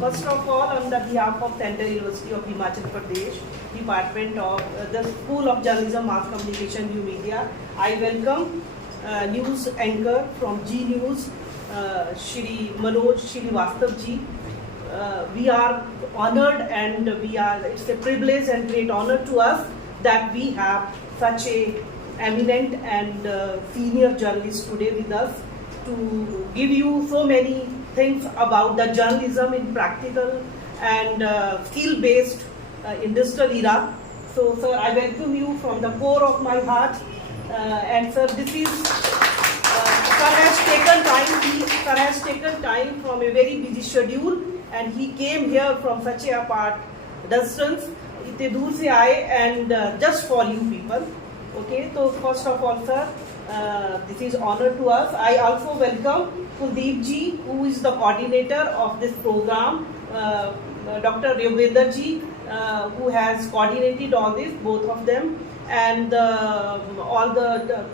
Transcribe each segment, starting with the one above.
First of all, on the behalf of Central University of Himachal Pradesh, Department of the School of Journalism, Mass Communication, New Media, I welcome news anchor from G News, Shri Manoj Srivastava ji. We are honored and it's a privilege and great honor to us that we have such a eminent and senior journalist today with us to give you so many things about the journalism in practical and skill-based in digital era. So, sir, I welcome you from the core of my heart. And sir, this is sir has taken time from a very busy schedule, and he came here from such a apart distance. इतने दूर से आए and just for you people. Okay, so first of all, sir, this is honor to us. I also welcome Kuldeep ji, who is the coordinator of this program, Dr. Yogvendra ji, who has coordinated all this, both of them, and all the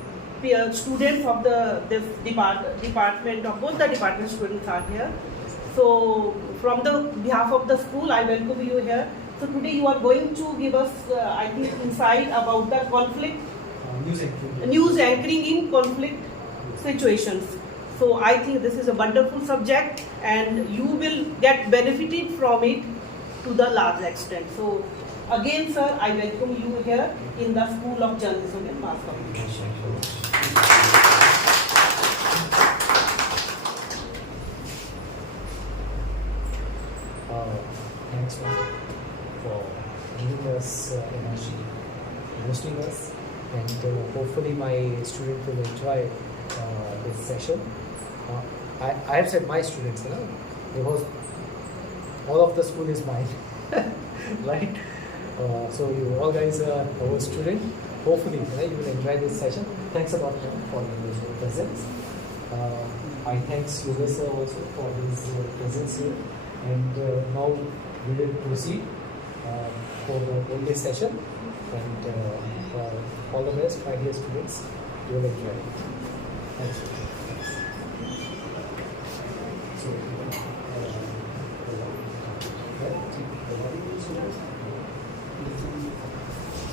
students of this department of both the department students are here. So, from the behalf of the school, I welcome you here. So today you are going to give us, I think, insight about the conflict, news anchoring in conflict situations. So I think this is a wonderful subject, and you will get benefited from it to the large extent. So again, sir, I welcome you here in the School of Journalism and Mass Communication. Thanks for giving us energy, hosting us, and hopefully my student will enjoy this session. I have said my students, because all of the school is mine, right? So you all guys are our student. Hopefully, you will enjoy this session. Thanks a lot for your presence. I thanks Yoga sir also for his presence here. And now we will proceed for the whole day session. And all the best, my dear students. You will enjoy it. Thanks.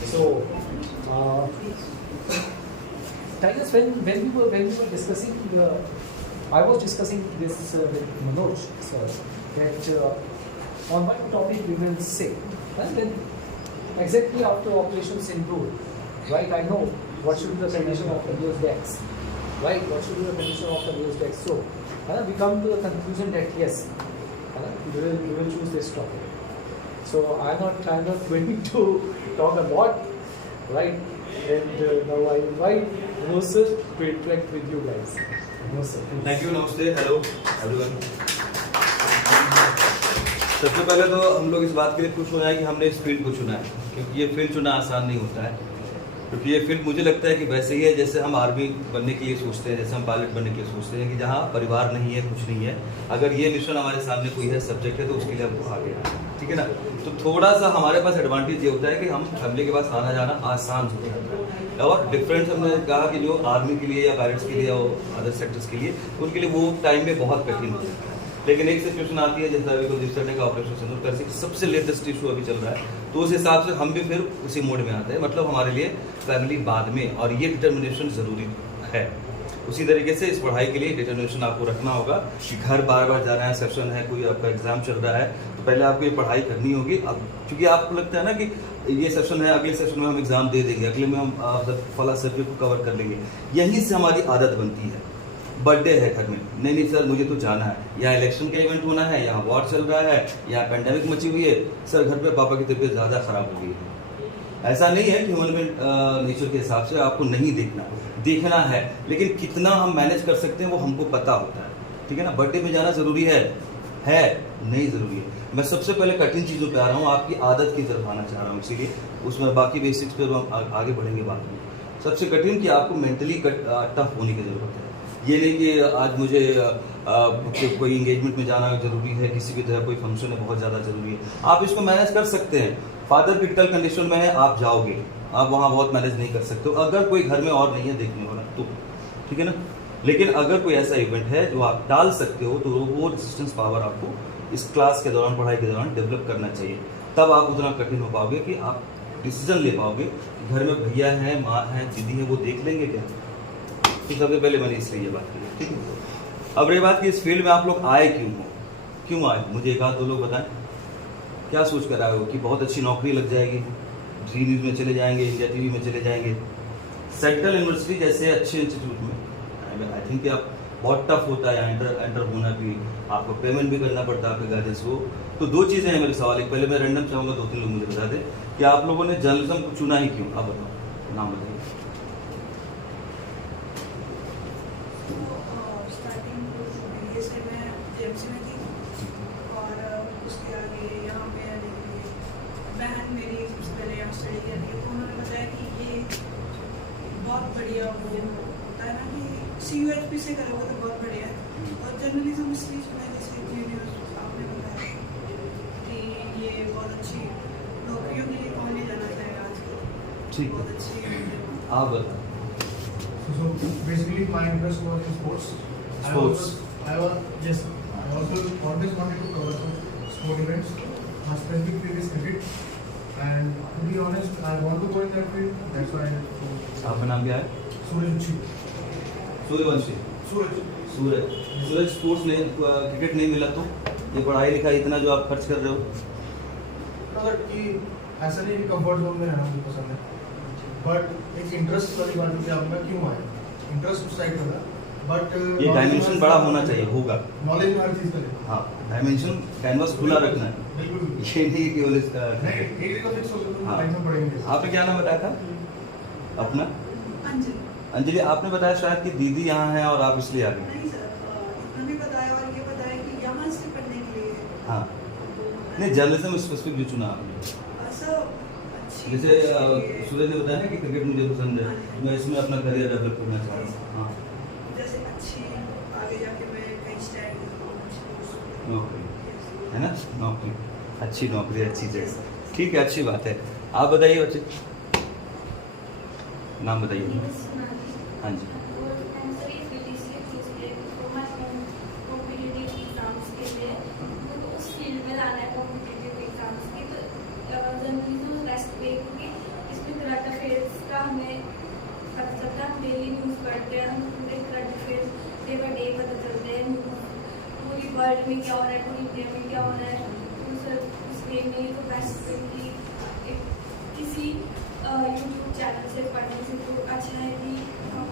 So, Tigers, when we were discussing, I was discussing this with Manoj sir, that on one topic we will say, and then exactly after operations in rule, right? I know what should be the condition of the news desk, right? What should be the condition of the news desk? So, we come to the conclusion that yes, we will choose this topic. So I'm not going to talk a lot, right? And now I invite Manoj sir to interact with you guys. Manoj sir. Thank you, namaste, hello everyone. सबसे पहले तो हम लोग इस बात के लिए खुश हो जाए कि हमने इस फील्ड को चुना है, क्योंकि ये फील्ड चुना आसान नहीं होता है। क्योंकि ये फील्ड मुझे लगता है कि वैसे ही है जैसे हम आर्मी बनने के लिए सोचते हैं, जैसे हम पायलट बनने के लिए सोचते हैं कि जहाँ परिवार नहीं है, कुछ नहीं है, अगर ये मिशन हमारे सामने कोई है सब्जेक्ट है तो उसके लिए हमको आगे आना है, ठीक है ना। तो थोड़ा सा हमारे पास एडवांटेज ये होता है कि हम फैमिली के पास आना जाना आसान हो जाता है। और डिफरेंस हमने कहा कि जो आर्मी के लिए या पायलट्स के लिए या अदर सेक्टर्स के लिए, उनके लिए वो टाइम में बहुत कठिन होता है। लेकिन एक सिचुएशन आती है जैसा अभी कुलदीप सर ने कहा, ऑपरेशन सिंदूर कर सबसे लेटेस्ट इशू अभी चल रहा है, तो उस हिसाब से हम भी फिर उसी मोड में आते हैं। मतलब हमारे लिए फैमिली बाद में, और ये डिटर्मिनेशन ज़रूरी है। उसी तरीके से इस पढ़ाई के लिए डिटर्मिनेशन आपको रखना होगा कि घर बार बार जा रहे हैं, सेशन है, कोई आपका एग्जाम चल रहा है, तो पहले आपको ये पढ़ाई करनी होगी। अब क्योंकि आपको लगता है ना कि ये सेशन है, अगले सेशन में हम एग्जाम दे देंगे, अगले में हम फला सब्जेक्ट को कवर कर लेंगे, यहीं से हमारी आदत बनती है। बर्थडे है घर में, नहीं सर मुझे तो जाना है, या इलेक्शन का इवेंट होना है, यहाँ वॉर चल रहा है, या पेंडेमिक मची हुई है, सर घर पे पापा की तबीयत ज़्यादा खराब हो गई है। ऐसा नहीं है कि ह्यूमन नेचर के हिसाब से आपको नहीं देखना है, लेकिन कितना हम मैनेज कर सकते हैं वो हमको पता होता है, ठीक है ना। बर्थडे में जाना ज़रूरी है नहीं ज़रूरी है। मैं सबसे पहले कठिन चीज़ों पे आ रहा हूँ, आपकी आदत की तरफ आना चाह रहा हूँ, इसीलिए उसमें बाकी बेसिक्स पे हम आगे बढ़ेंगे बाद में। सबसे कठिन कि आपको मेंटली टफ होने की ज़रूरत है। ये नहीं कि आज मुझे कोई इंगेजमेंट में जाना जरूरी है, किसी भी तरह कोई फंक्शन है बहुत ज़्यादा ज़रूरी है, आप इसको मैनेज कर सकते हैं। फादर क्रिटिकल कंडीशन में है, आप जाओगे, आप वहाँ बहुत मैनेज नहीं कर सकते हो, अगर कोई घर में और नहीं है देखने वाला तो, ठीक है ना। लेकिन अगर कोई ऐसा इवेंट है जो आप टाल सकते हो तो वो रेजिस्टेंस पावर आपको इस क्लास के दौरान, पढ़ाई के दौरान डेवलप करना चाहिए। तब आप उतना कठिन हो पाओगे कि आप डिसीजन ले पाओगे। घर में भैया हैं, माँ हैं, दीदी हैं, वो देख लेंगे क्या? तो सबसे पहले मैंने इसलिए ये बात की, ठीक है। अब ये बात कि इस फील्ड में आप लोग आए क्यों आए? मुझे एक आध दो लोग बताएं, क्या सोच कर आए हो कि बहुत अच्छी नौकरी लग जाएगी, जी न्यूज़ में चले जाएंगे, इंडिया टीवी में चले जाएंगे, सेंट्रल यूनिवर्सिटी जैसे अच्छे इंस्टीट्यूट में? आई थिंक आप बहुत टफ होता है एंटर होना भी, आपको पेमेंट भी करना पड़ता है आपके गार्जियंस को। तो दो चीज़ें हैं मेरे सवाल। एक पहले मैं रैंडम चाहूँगा, 2-3 लोग मुझे बता दें कि आप लोगों ने जर्नलिज्म को चुना ही क्यों? आप बताओ, नाम बताइए। स्टार्टिंग बीए से मैं जेएमसी में थी और उसके आगे यहाँ पे आने के लिए बहन मेरी सबसे पहले यहाँ स्टडी कर रही है, तो उन्होंने बताया कि ये बहुत बढ़िया वो होता है ना कि CUHP से करोगे तो बहुत बढ़िया है। और जर्नलिज्म इसलिए चुना है जैसे जी न्यूज़ आपने बताया कि ये बहुत अच्छी नौकरियों के लिए कौन नहीं जाना चाहेगा आजकल, ठीक बहुत है, अच्छी। आप बताओ। So basically, my interest was in sports. Sports. I also always wanted to cover some sport events. My specific field is cricket, and to be honest, I want to go in that field. That's why. आपका नाम क्या है? Suraj. Suryavanshi. सूरज sports नहीं, cricket नहीं मिला तो ये पढ़ाई लिखाई इतना जो आप खर्च कर रहे हो? अगर कि ऐसा नहीं कि कंफर्ट जोन में रहना मुझे पसंद है, बट एक इंटरेस्ट वाली बात है कि आप मैं क्यों आया, इंटरेस्ट उस साइड होगा, बट ये डायमेंशन बड़ा होना चाहिए, होगा। नॉलेज में हर चीज़ का है। हाँ, डायमेंशन कैनवास खुला रखना है, बिल्कुल ये नहीं कि केवल नहीं, एक जगह फिक्स हो गया तो हाँ। लाइफ में पढ़ेंगे। आपने क्या नाम बताया था अपना? अंजलि। अंजलि, आपने बताया शायद कि दीदी यहाँ है और आप इसलिए आ गए। नहीं सर, इतना भी बताया और ये बताया कि यहाँ से पढ़ने के लिए हाँ, नहीं जर्नलिज्म स्पेसिफिक जो चुना आपने, ऐसा अच्छी जैसे सूरज ने बताया ना कि क्रिकेट मुझे पसंद है, मैं इसमें अपना करियर डेवलप करना चाह रहा हूँ। हाँ, जैसे अच्छी आगे जाके मैं कहीं स्टैंड नौकरी है ना, नौकरी, अच्छी नौकरी, अच्छी जगह, ठीक है, अच्छी बात है। आप बताइए बच्चे, नाम बताइए। हाँ जी। वर्ल्ड में क्या हो रहा है, पूरी इंडिया में क्या हो रहा है, तो सर उसके लिए तो बेस्ट है कि किसी यूट्यूब चैनल से पढ़ने से तो अच्छा है कि हम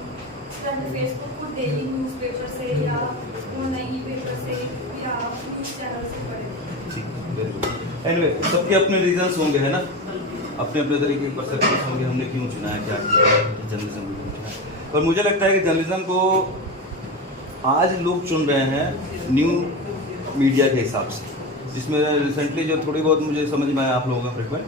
करंट अफेयर्स को खुद डेली न्यूज़पेपर से या ऑनलाइन ई-पेपर से या न्यूज़ चैनल से पढ़ें। ठीक, वेरी गुड। एनीवे, सबके अपने रीजंस होंगे, है ना, अपने अपने तरीके के परसेप्शंस होंगे, हमने क्यों चुना है, क्या जर्नलिज्म को क्यों चुना है। पर मुझे लगता है कि जर्नलिज्म को आज लोग चुन रहे हैं न्यू मीडिया के हिसाब से, जिसमें रिसेंटली जो थोड़ी बहुत मुझे समझ में आया आप लोगों का फ्रिक्वेंट,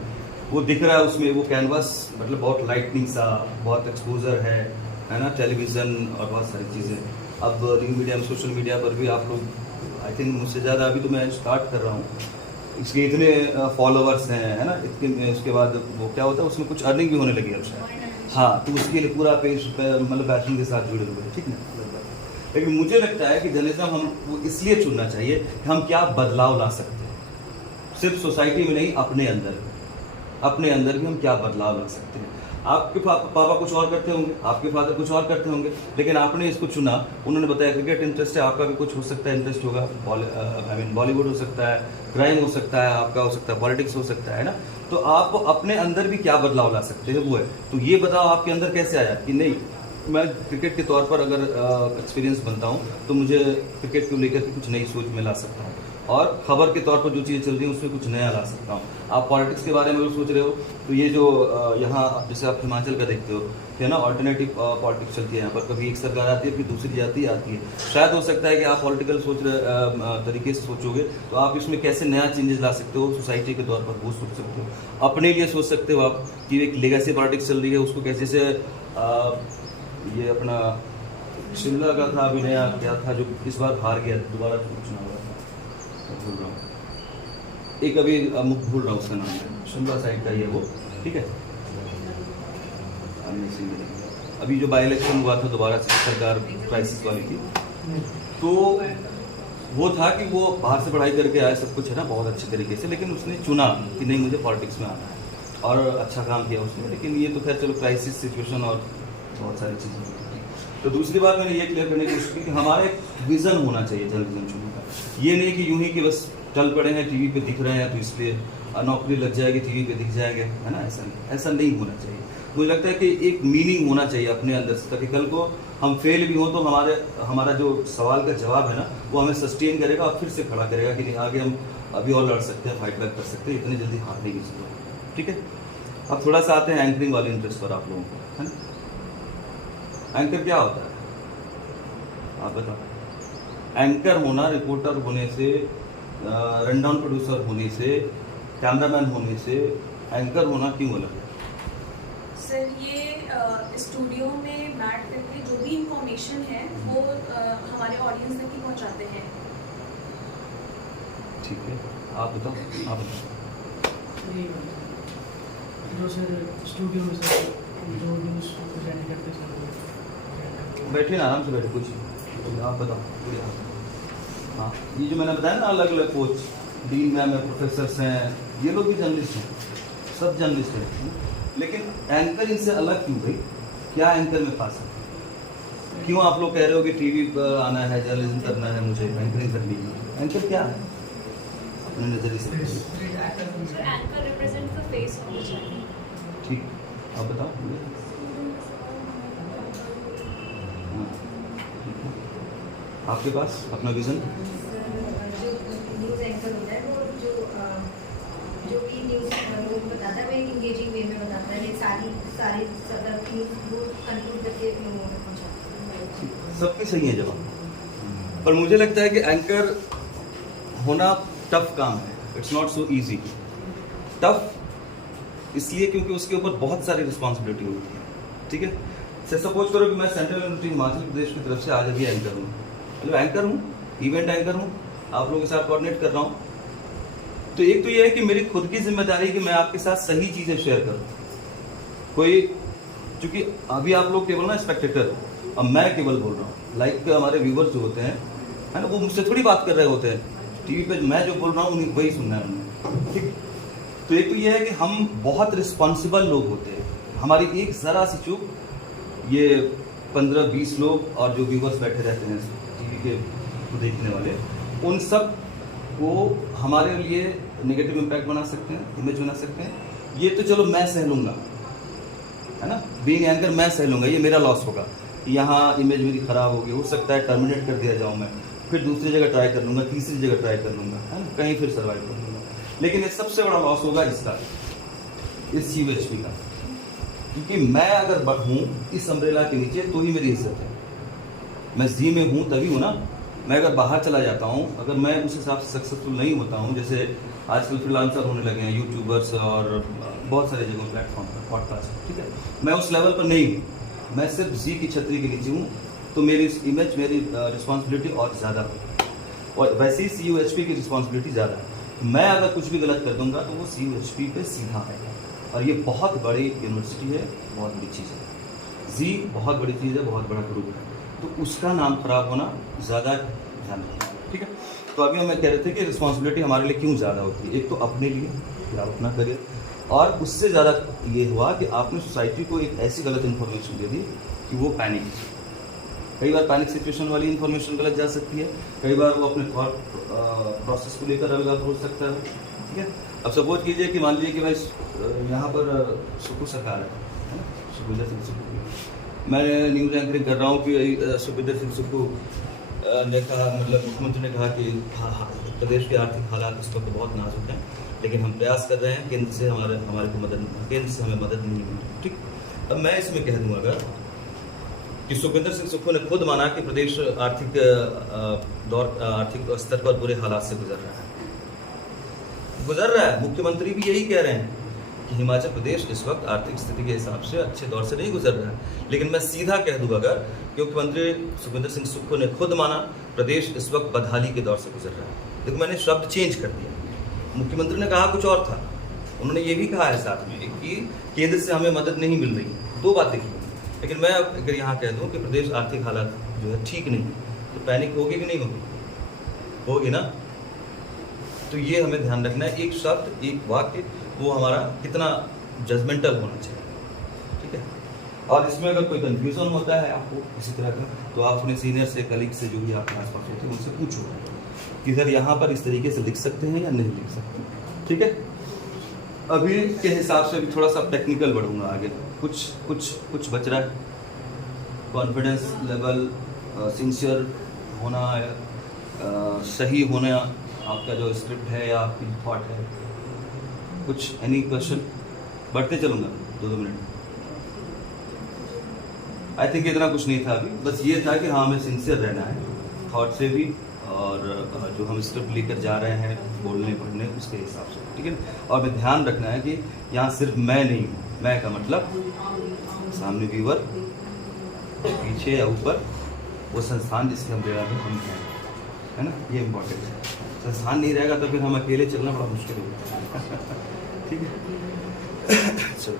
वो दिख रहा है उसमें, वो कैनवास मतलब बहुत लाइटनिंग सा, बहुत एक्सपोजर है ना, टेलीविज़न और बहुत सारी चीज़ें। अब न्यू मीडिया में, सोशल मीडिया पर भी आप लोग, आई थिंक मुझसे ज़्यादा, अभी तो मैं स्टार्ट कर रहा हूँ, इसके इतने फॉलोअर्स हैं, है ना, इतने, उसके बाद वो क्या होता है उसमें कुछ अर्निंग भी होने लगी है। हाँ, तो उसके लिए पूरा पेज मतलब पैशन के साथ जुड़े हुए हैं, ठीक है। लेकिन मुझे लगता है कि जर्नलिज्म हम वो इसलिए चुनना चाहिए कि हम क्या बदलाव ला सकते हैं, सिर्फ सोसाइटी में नहीं, अपने अंदर भी हम क्या बदलाव ला सकते हैं। आपके पापा कुछ और करते होंगे, आपके फादर कुछ और करते होंगे, लेकिन आपने इसको चुना, उन्होंने बताया क्रिकेट इंटरेस्ट है, आपका भी कुछ हो सकता है इंटरेस्ट होगा, बॉलीवुड हो सकता है, क्राइम हो सकता है, आपका हो सकता है पॉलिटिक्स हो सकता है ना। तो आप अपने अंदर भी क्या बदलाव ला सकते हैं, वो है। तो ये बदलाव आपके अंदर कैसे आया कि नहीं, मैं क्रिकेट के तौर पर अगर एक्सपीरियंस बनता हूँ तो मुझे क्रिकेट को लेकर के कुछ नई सोच में ला सकता हूँ, और खबर के तौर पर जो चीज़ें चल रही हैं उसमें कुछ नया ला सकता हूँ। आप पॉलिटिक्स के बारे में सोच रहे हो, तो ये जो यहाँ जैसे आप हिमाचल का देखते हो, है ना, ऑल्टरनेटिव पॉलिटिक्स चलती है यहाँ पर, कभी एक सरकार आती है फिर दूसरी आती है। शायद हो सकता है कि आप पॉलिटिकल तरीके से सोचोगे तो आप इसमें कैसे नया चेंजेस ला सकते हो सोसाइटी के तौर पर, वो सोच सकते हो। अपने लिए सोच सकते हो आप कि एक लेगेसी पॉलिटिक्स चल रही है, उसको कैसे से ये अपना शिमला का था अभी नया क्या था जो इस बार हार गया, दोबारा चुनाव हुआ था, भूल रहा हूँ, एक अभी भूल रहा हूँ उसका नाम, शिमला साइड का ये वो, ठीक है, अभी जो बाई इलेक्शन हुआ था दोबारा से सरकार क्राइसिस वाली थी, तो वो था कि वो बाहर से पढ़ाई करके आया, सब कुछ है ना बहुत अच्छे तरीके से, लेकिन उसने चुना कि नहीं मुझे पॉलिटिक्स में आना है, और अच्छा काम किया उसने। लेकिन ये तो खैर चलो क्राइसिस सिचुएशन और बहुत सारी चीज़ें। तो दूसरी बात मैंने ये क्लियर करने की कोशिश की कि हमारा एक विज़न होना चाहिए जर्नलिज्म चुनने का। ये नहीं कि यूं ही कि बस चल पड़े हैं, टीवी पे दिख रहे हैं तो इसलिए नौकरी लग जाएगी, टीवी पे दिख जाएंगे, है ना, ऐसा नहीं होना चाहिए। मुझे लगता है कि एक मीनिंग होना चाहिए अपने अंदर से, ताकि कल को हम फेल भी हों तो हमारा जो सवाल का जवाब है ना वो हमें सस्टेन करेगा और फिर से खड़ा करेगा कि नहीं आगे हम अभी और लड़ सकते हैं, फाइट बैक कर सकते हैं, इतनी जल्दी हार नहीं की जरूरत। ठीक है, अब थोड़ा सा आते हैं एंकरिंग वाले इंटरेस्ट पर आप लोगों को, है ना। एंकर क्या होता है आप बताओ। एंकर होना, रिपोर्टर होने से, रनडाउन प्रोड्यूसर होने से, कैमरामैन होने से एंकर होना क्यों अलग है? सर ये स्टूडियो में बैठ करके जो भी इंफॉर्मेशन है वो हमारे ऑडियंस तक ही पहुंचाते हैं। ठीक है, आप बताओ। जो सर स्टूडियो में सर जो न्यूज़ प्रेजेंट करते सर, बैठे ना, आराम से बैठे, कुछ आप बताओ। हाँ, ये जो मैंने बताया ना अलग अलग कोच, डीन मैम है, प्रोफेसर्स हैं, ये लोग भी जर्नलिस्ट हैं, सब जर्नलिस्ट हैं, लेकिन एंकर इनसे अलग क्यों भाई? क्या एंकर में खास है? क्यों आप लोग कह रहे हो कि टीवी पर आना है, जर्नलिज्म करना है, मुझे एंकरिंग करनी है? एंकर क्या है अपने नजरिए से? Sir anchor represent the face of the channel. ठीक, आप बताओ। हाँ, ठीक है। आपके पास अपना विजन? जो न्यूज़ एंकर होता है वो जो भी न्यूज़ वो बताता है वो एक इंगेजिंग वे में बताता है, सारी सदर की वो कंक्लूड करके लोगों में पहुंचाता है। सबकी सही है जवाब, पर मुझे लगता है कि एंकर होना टफ काम है। It's not so easy. Tough इसलिए क्योंकि उसके ऊपर बहुत सारी रिस्पॉन्सिबिलिटी होती है। ठीक है, से सपोज करो कि मैं सेंट्रल यूनिवर्सिटी हिमाचल प्रदेश की तरफ से आज अभी एंकर हूँ, मतलब एंकर हूँ, इवेंट एंकर हूँ, आप लोगों के साथ कोऑर्डिनेट कर रहा हूँ। तो एक तो ये है कि मेरी खुद की जिम्मेदारी है कि मैं आपके साथ सही चीज़ें शेयर करूँ। कोई, चूंकि अभी आप लोग केवल ना स्पेक्टेटर, अब मैं केवल बोल रहा हूँ, लाइक हमारे व्यूवर्स जो होते हैं, है ना, वो मुझसे थोड़ी बात कर रहे होते हैं टीवी पे, मैं जो बोल रहा हूँ उन्हें वही सुनना है उन्हें। ठीक, तो एक तो ये है कि हम बहुत रिस्पॉन्सिबल लोग होते हैं, हमारी एक ज़रा सी चूक, ये 15-20 लोग और जो व्यूवर्स बैठे रहते हैं टीवी के को देखने वाले, उन सब को हमारे लिए नेगेटिव इम्पैक्ट बना सकते हैं, इमेज बना सकते हैं। ये तो चलो मैं सह लूँगा, है ना, बीइंग एंकर मैं सह लूँगा, ये मेरा लॉस होगा, यहाँ इमेज मेरी खराब होगी, हो सकता है टर्मिनेट कर दिया जाऊँ मैं, फिर दूसरी जगह ट्राई कर लूँगा, तीसरी जगह ट्राई कर लूँगा, है ना, कहीं फिर सर्वाइव कर लूँगा। लेकिन ये सबसे बड़ा लॉस होगा इसका, इस CUHP का, क्योंकि मैं अगर हूँ इस अम्ब्रेला के नीचे तो ही मेरी इज्जत है। मैं जी में हूँ तभी हूँ ना। मैं अगर बाहर चला जाता हूँ, अगर मैं उस हिसाब से सक्सेसफुल नहीं होता हूँ, जैसे आजकल फ्रीलांसर होने लगे हैं, यूट्यूबर्स और बहुत सारे जगहों प्लेटफॉर्म पर, पॉडकास्ट, ठीक है, मैं उस लेवल पर नहीं हूँ, मैं सिर्फ जी की छतरी के नीचे हूँ, तो मेरी इमेज, मेरी रिस्पॉन्सिबिलिटी और ज़्यादा है, और वैसे ही CUHP की रिस्पॉन्सिबिलिटी ज़्यादा है। मैं अगर कुछ भी गलत कर दूंगा तो वो CUHP पे सीधा आएगा, और ये बहुत बड़ी यूनिवर्सिटी है, बहुत बड़ी चीज़ है, जी बहुत बड़ी चीज़ है, बहुत बड़ा ग्रुप है, तो उसका नाम खराब होना ज़्यादा ध्यान रखना। ठीक है, तो अभी हम कह रहे थे कि रिस्पॉन्सिबिलिटी हमारे लिए क्यों ज़्यादा होती है। एक तो अपने लिए कि आप अपना करियर, और उससे ज़्यादा ये हुआ कि आपने सोसाइटी को एक ऐसी गलत इन्फॉर्मेशन दे दी कि वो पैनिक, कई बार पैनिक सिचुएशन वाली इन्फॉर्मेशन गलत जा सकती है, कई बार वो अपने थॉट प्रोसेस को लेकर अलग हो सकता है। ठीक है, अब सपोज कीजिए कि मान लीजिए कि भाई यहाँ पर सुक्खू सरकार है ना, सुखविंदर सिंह सुक्खू, मैं न्यूज़ एंकरिंग कर रहा हूँ कि सुखविंदर सिंह सुक्खू ने कहा, मतलब मुख्यमंत्री ने कहा कि प्रदेश के आर्थिक हालात इस वक्त बहुत नाजुक हैं, लेकिन हम प्रयास कर रहे हैं, केंद्र से हमारे को मदद, केंद्र से हमें मदद नहीं मिली। ठीक, अब मैं इसमें कह दूँ अगर कि सुखविंदर सिंह सुक्खू ने खुद माना कि प्रदेश आर्थिक स्तर पर बुरे हालात से गुजर रहा है, मुख्यमंत्री भी यही कह रहे हैं कि हिमाचल प्रदेश इस वक्त आर्थिक स्थिति के हिसाब से अच्छे दौर से नहीं गुजर रहा है, लेकिन मैं सीधा कह दूँ अगर कि मुख्यमंत्री सुखविंदर सिंह सुक्खू ने खुद माना प्रदेश इस वक्त बदहाली के दौर से गुजर रहा है। देखो, मैंने शब्द चेंज कर दिया, मुख्यमंत्री ने कहा कुछ और था, उन्होंने ये भी कहा है साथ में कि केंद्र से हमें मदद नहीं मिल रही, दो बातें की। लेकिन मैं अगर यहाँ कह दूँ कि प्रदेश आर्थिक हालत जो है ठीक नहीं, तो पैनिक होगी कि नहीं होगी? होगी ना। तो ये हमें ध्यान रखना है, एक शब्द एक वाक्य वो हमारा कितना जजमेंटल होना चाहिए, ठीक है। और इसमें अगर कोई कंफ्यूजन होता है आपको किसी तरह का, तो आप अपने सीनियर से, कलीग से, जो भी आपके आसपास होते हैं, उनसे पूछो कि सर यहाँ पर इस तरीके से लिख सकते हैं या नहीं लिख सकते, ठीक है। अभी के हिसाब से भी थोड़ा सा टेक्निकल बढ़ूंगा आगे, कुछ बच रहा है। कॉन्फिडेंस लेवल, सिंसियर होना, सही होना आपका जो स्क्रिप्ट है या आपकी थॉट है, कुछ एनी क्वेश्चन? बढ़ते चलूँगा 2-2 मिनट। आई थिंक इतना कुछ नहीं था अभी, बस ये था कि हाँ हमें सिंसियर रहना है थॉट से भी, और जो हम स्क्रिप्ट लेकर जा रहे हैं बोलने पढ़ने उसके हिसाब से, ठीक है। और हमें ध्यान रखना है कि यहाँ सिर्फ मैं नहीं हूँ, मैं का मतलब सामने व्यूअर, पीछे या ऊपर वो संस्थान जिसके हम हम हैं, है ना, ये इम्पोर्टेंट है। संस्थान नहीं रहेगा तो फिर हम अकेले चलना बड़ा मुश्किल होगा ठीक है। चलो,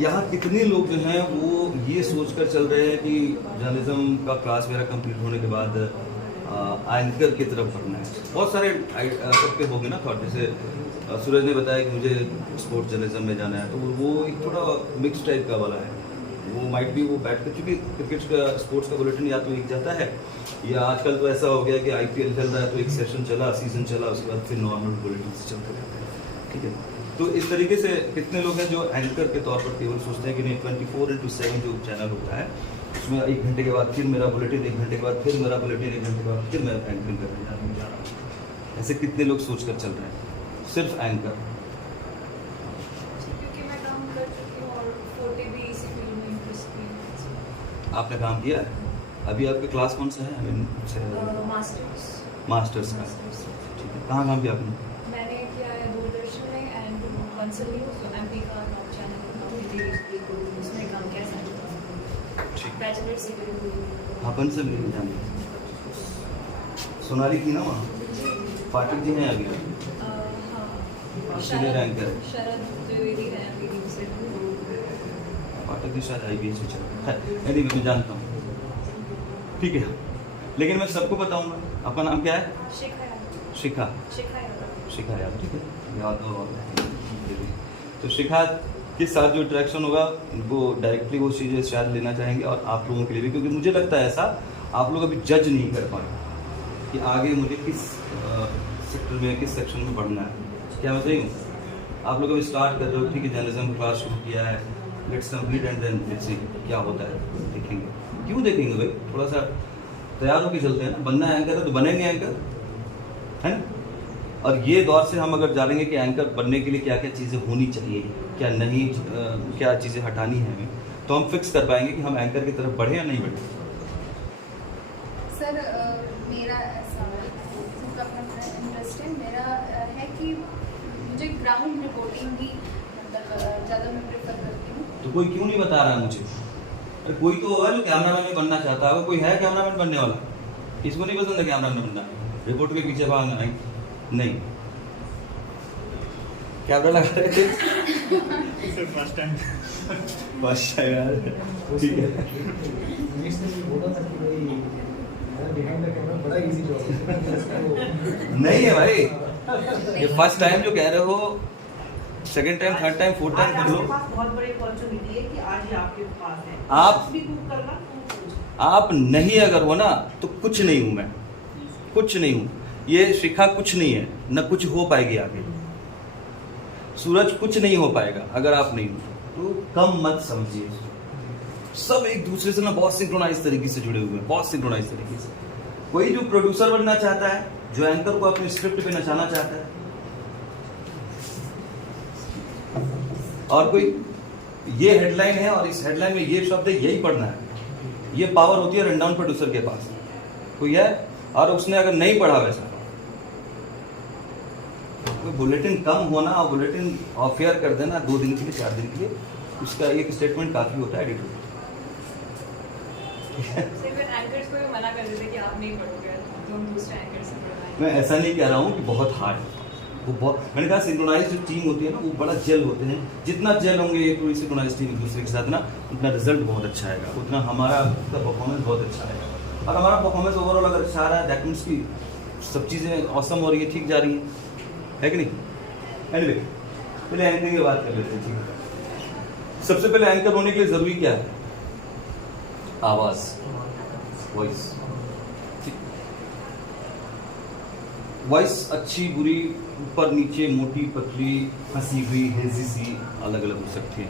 यहाँ कितने लोग जो हैं वो ये सोचकर चल रहे हैं कि जर्नलिज्म का क्लास मेरा कंप्लीट होने के बाद एंकर की तरफ बढ़ना है? बहुत सारे सबके होंगे ना थॉट। जैसे सूरज ने बताया कि मुझे स्पोर्ट्स जर्नलिज्म में जाना है, तो वो एक थोड़ा मिक्स टाइप का वाला है। वो माइट भी वो बैठ कर, चूँकि क्रिकेट का स्पोर्ट्स का बुलेटिन या तो एक जाता है, या आजकल तो ऐसा हो गया कि IPL चल रहा है तो एक सेशन चला, सीजन चला, उसके बाद फिर नॉर्मल बुलेटिन चलते रहते हैं, ठीक है। तो इस तरीके से कितने लोग हैं जो एंकर के तौर पर केवल सोचते हैं कि नहीं 24/7 जो चैनल होता है उसमें 1 घंटे के बाद फिर मेरा बुलेटिन, 1 घंटे के बाद फिर मेरा बुलेटिन, 1 घंटे के बाद फिर मैं एंकरिंग करने जा रहा हूँ। ऐसे कितने लोग सोच कर चल रहे हैं सिर्फ एंकर? क्योंकि मैं काम कर चुकी हूँ और फोटे भी इसी फील्ड में इंटरेस्ट है। आपने काम किया है? अभी आपका क्लास कौन सा है? मास्टर्स का, ठीक है। कहाँ काम किया आपने? मैंने किया है दूरदर्शन में एंड बंसल न्यूज़, MP का चैनल, उसमें काम किया है। ठीक, बैचलर से अपन से मिल जाने। सोनाली थी ना वहाँ, पाठक जी हैं अभी, हाँ, सीनियर एंकर है। शरद द्विवेदी है अभी न्यूज़ से। पाठक जी शायद IBS में चल रहा है, नहीं मैं जानता हूँ, ठीक है। लेकिन मैं सबको बताऊंगा। आपका नाम क्या है? शिखा। शिखा याद, ठीक है, याद हो। तो शिखा के साथ जो इंटरेक्शन होगा वो डायरेक्टली वो चीज़ें शायद लेना चाहेंगे, और आप लोगों के लिए भी, क्योंकि मुझे लगता है ऐसा आप लोग अभी जज नहीं कर पाए कि आगे मुझे किस सेक्टर में, किस सेक्शन में बढ़ना है। क्या मैं सही हूँ? आप लोग अभी स्टार्ट कर रहे हो, ठीक है, जर्नलिज्म क्लास शुरू किया है, let's complete and then let's see क्या होता है, देखेंगे। क्यों देखेंगे भाई, थोड़ा सा तैयार होकर चलते हैं ना। बनना है एंकर है तो बनेंगे एंकर, है ना। और ये दौर से हम अगर जानेंगे कि एंकर बनने के लिए क्या क्या चीज़ें होनी चाहिए, क्या नहीं, क्या चीज़ें हटानी है हमें, तो हम फिक्स कर पाएंगे कि हम एंकर की तरफ बढ़े या नहीं बढ़े। सर मेरा ऐसा इंटरेस्ट है, मेरा है कि मुझे ग्राउंड रिपोर्टिंग ही मतलब ज़्यादा मैं प्रेफर करती हूँ। तो कोई क्यों नहीं बता रहा है मुझे? अरे कोई तो होगा जो कैमरामैन में बनना चाहता है। कोई है कैमरामैन बनने वाला? किसको नहीं पसंद है कैमरामैन बनना? रिपोर्ट के पीछे भागना नहीं, कैमरा लगा रहे थे फर्स्ट टाइम यार, ठीक है। नहीं है भाई, ये फर्स्ट टाइम जो कह रहे हो, second time, third time, fourth time कर लो। आपके पास बहुत बड़ी अपॉर्चुनिटी है कि आज ही आपके पास है। आप भी कुक करना, आप नहीं अगर हो ना तो कुछ नहीं हूं मैं, कुछ नहीं हूं। ये शिखा कुछ नहीं है, न कुछ हो पाएगी आगे। सूरज कुछ नहीं हो पाएगा अगर आप नहीं हो, तो कम मत समझिए। सब एक दूसरे से ना बहुत सिंक्रोनाइज तरीके से जुड़े हुए हैं, बहुत सिंक्रोनाइज तरीके से। कोई जो प्रोड्यूसर बनना चाहता है, जो एंकर को अपने स्क्रिप्ट पे नचाना चाहता है, और कोई ये हेडलाइन है और इस हेडलाइन में ये शब्द है, यही पढ़ना है। ये पावर होती है रनडाउन प्रोड्यूसर के पास। कोई है और उसने अगर नहीं पढ़ा वैसा, तो बुलेटिन कम होना और बुलेटिन ऑफ एयर कर देना 2 दिन के लिए, 4 दिन के लिए, उसका एक स्टेटमेंट काफी होता है एडिटर। सिर्फ एंकर्स को मना कर देते कि आप नहीं पढ़ोगे, तो हम दूसरे एंकर से पढ़वाएंगे। मैं ऐसा नहीं कह रहा हूँ कि बहुत हार्ड, वो बहुत, मैंने कहा सिंक्रोनाइज जो टीम होती है ना वो बड़ा जेल होते हैं, जितना जेल होंगे ये पूरी सिंक्रोनाइज टीम एक दूसरे के साथ ना उतना रिजल्ट बहुत अच्छा आएगा, उतना हमारा परफॉर्मेंस बहुत अच्छा आएगा। और हमारा परफॉर्मेंस ओवरऑल अगर अच्छा आ रहा है दैट मीन्स की सब चीज़ें औसम हो रही है, ठीक जा रही है कि नहीं। एनीवे पहले एंकरिंग की बात कर लेते हैं। ठीक है, सबसे पहले एंकर होने के लिए ज़रूरी क्या है? आवाज़, वॉइस। वॉइस अच्छी बुरी, ऊपर नीचे, मोटी पतली, हंसी हुई, हेजी सी, अलग अलग हो सकती है।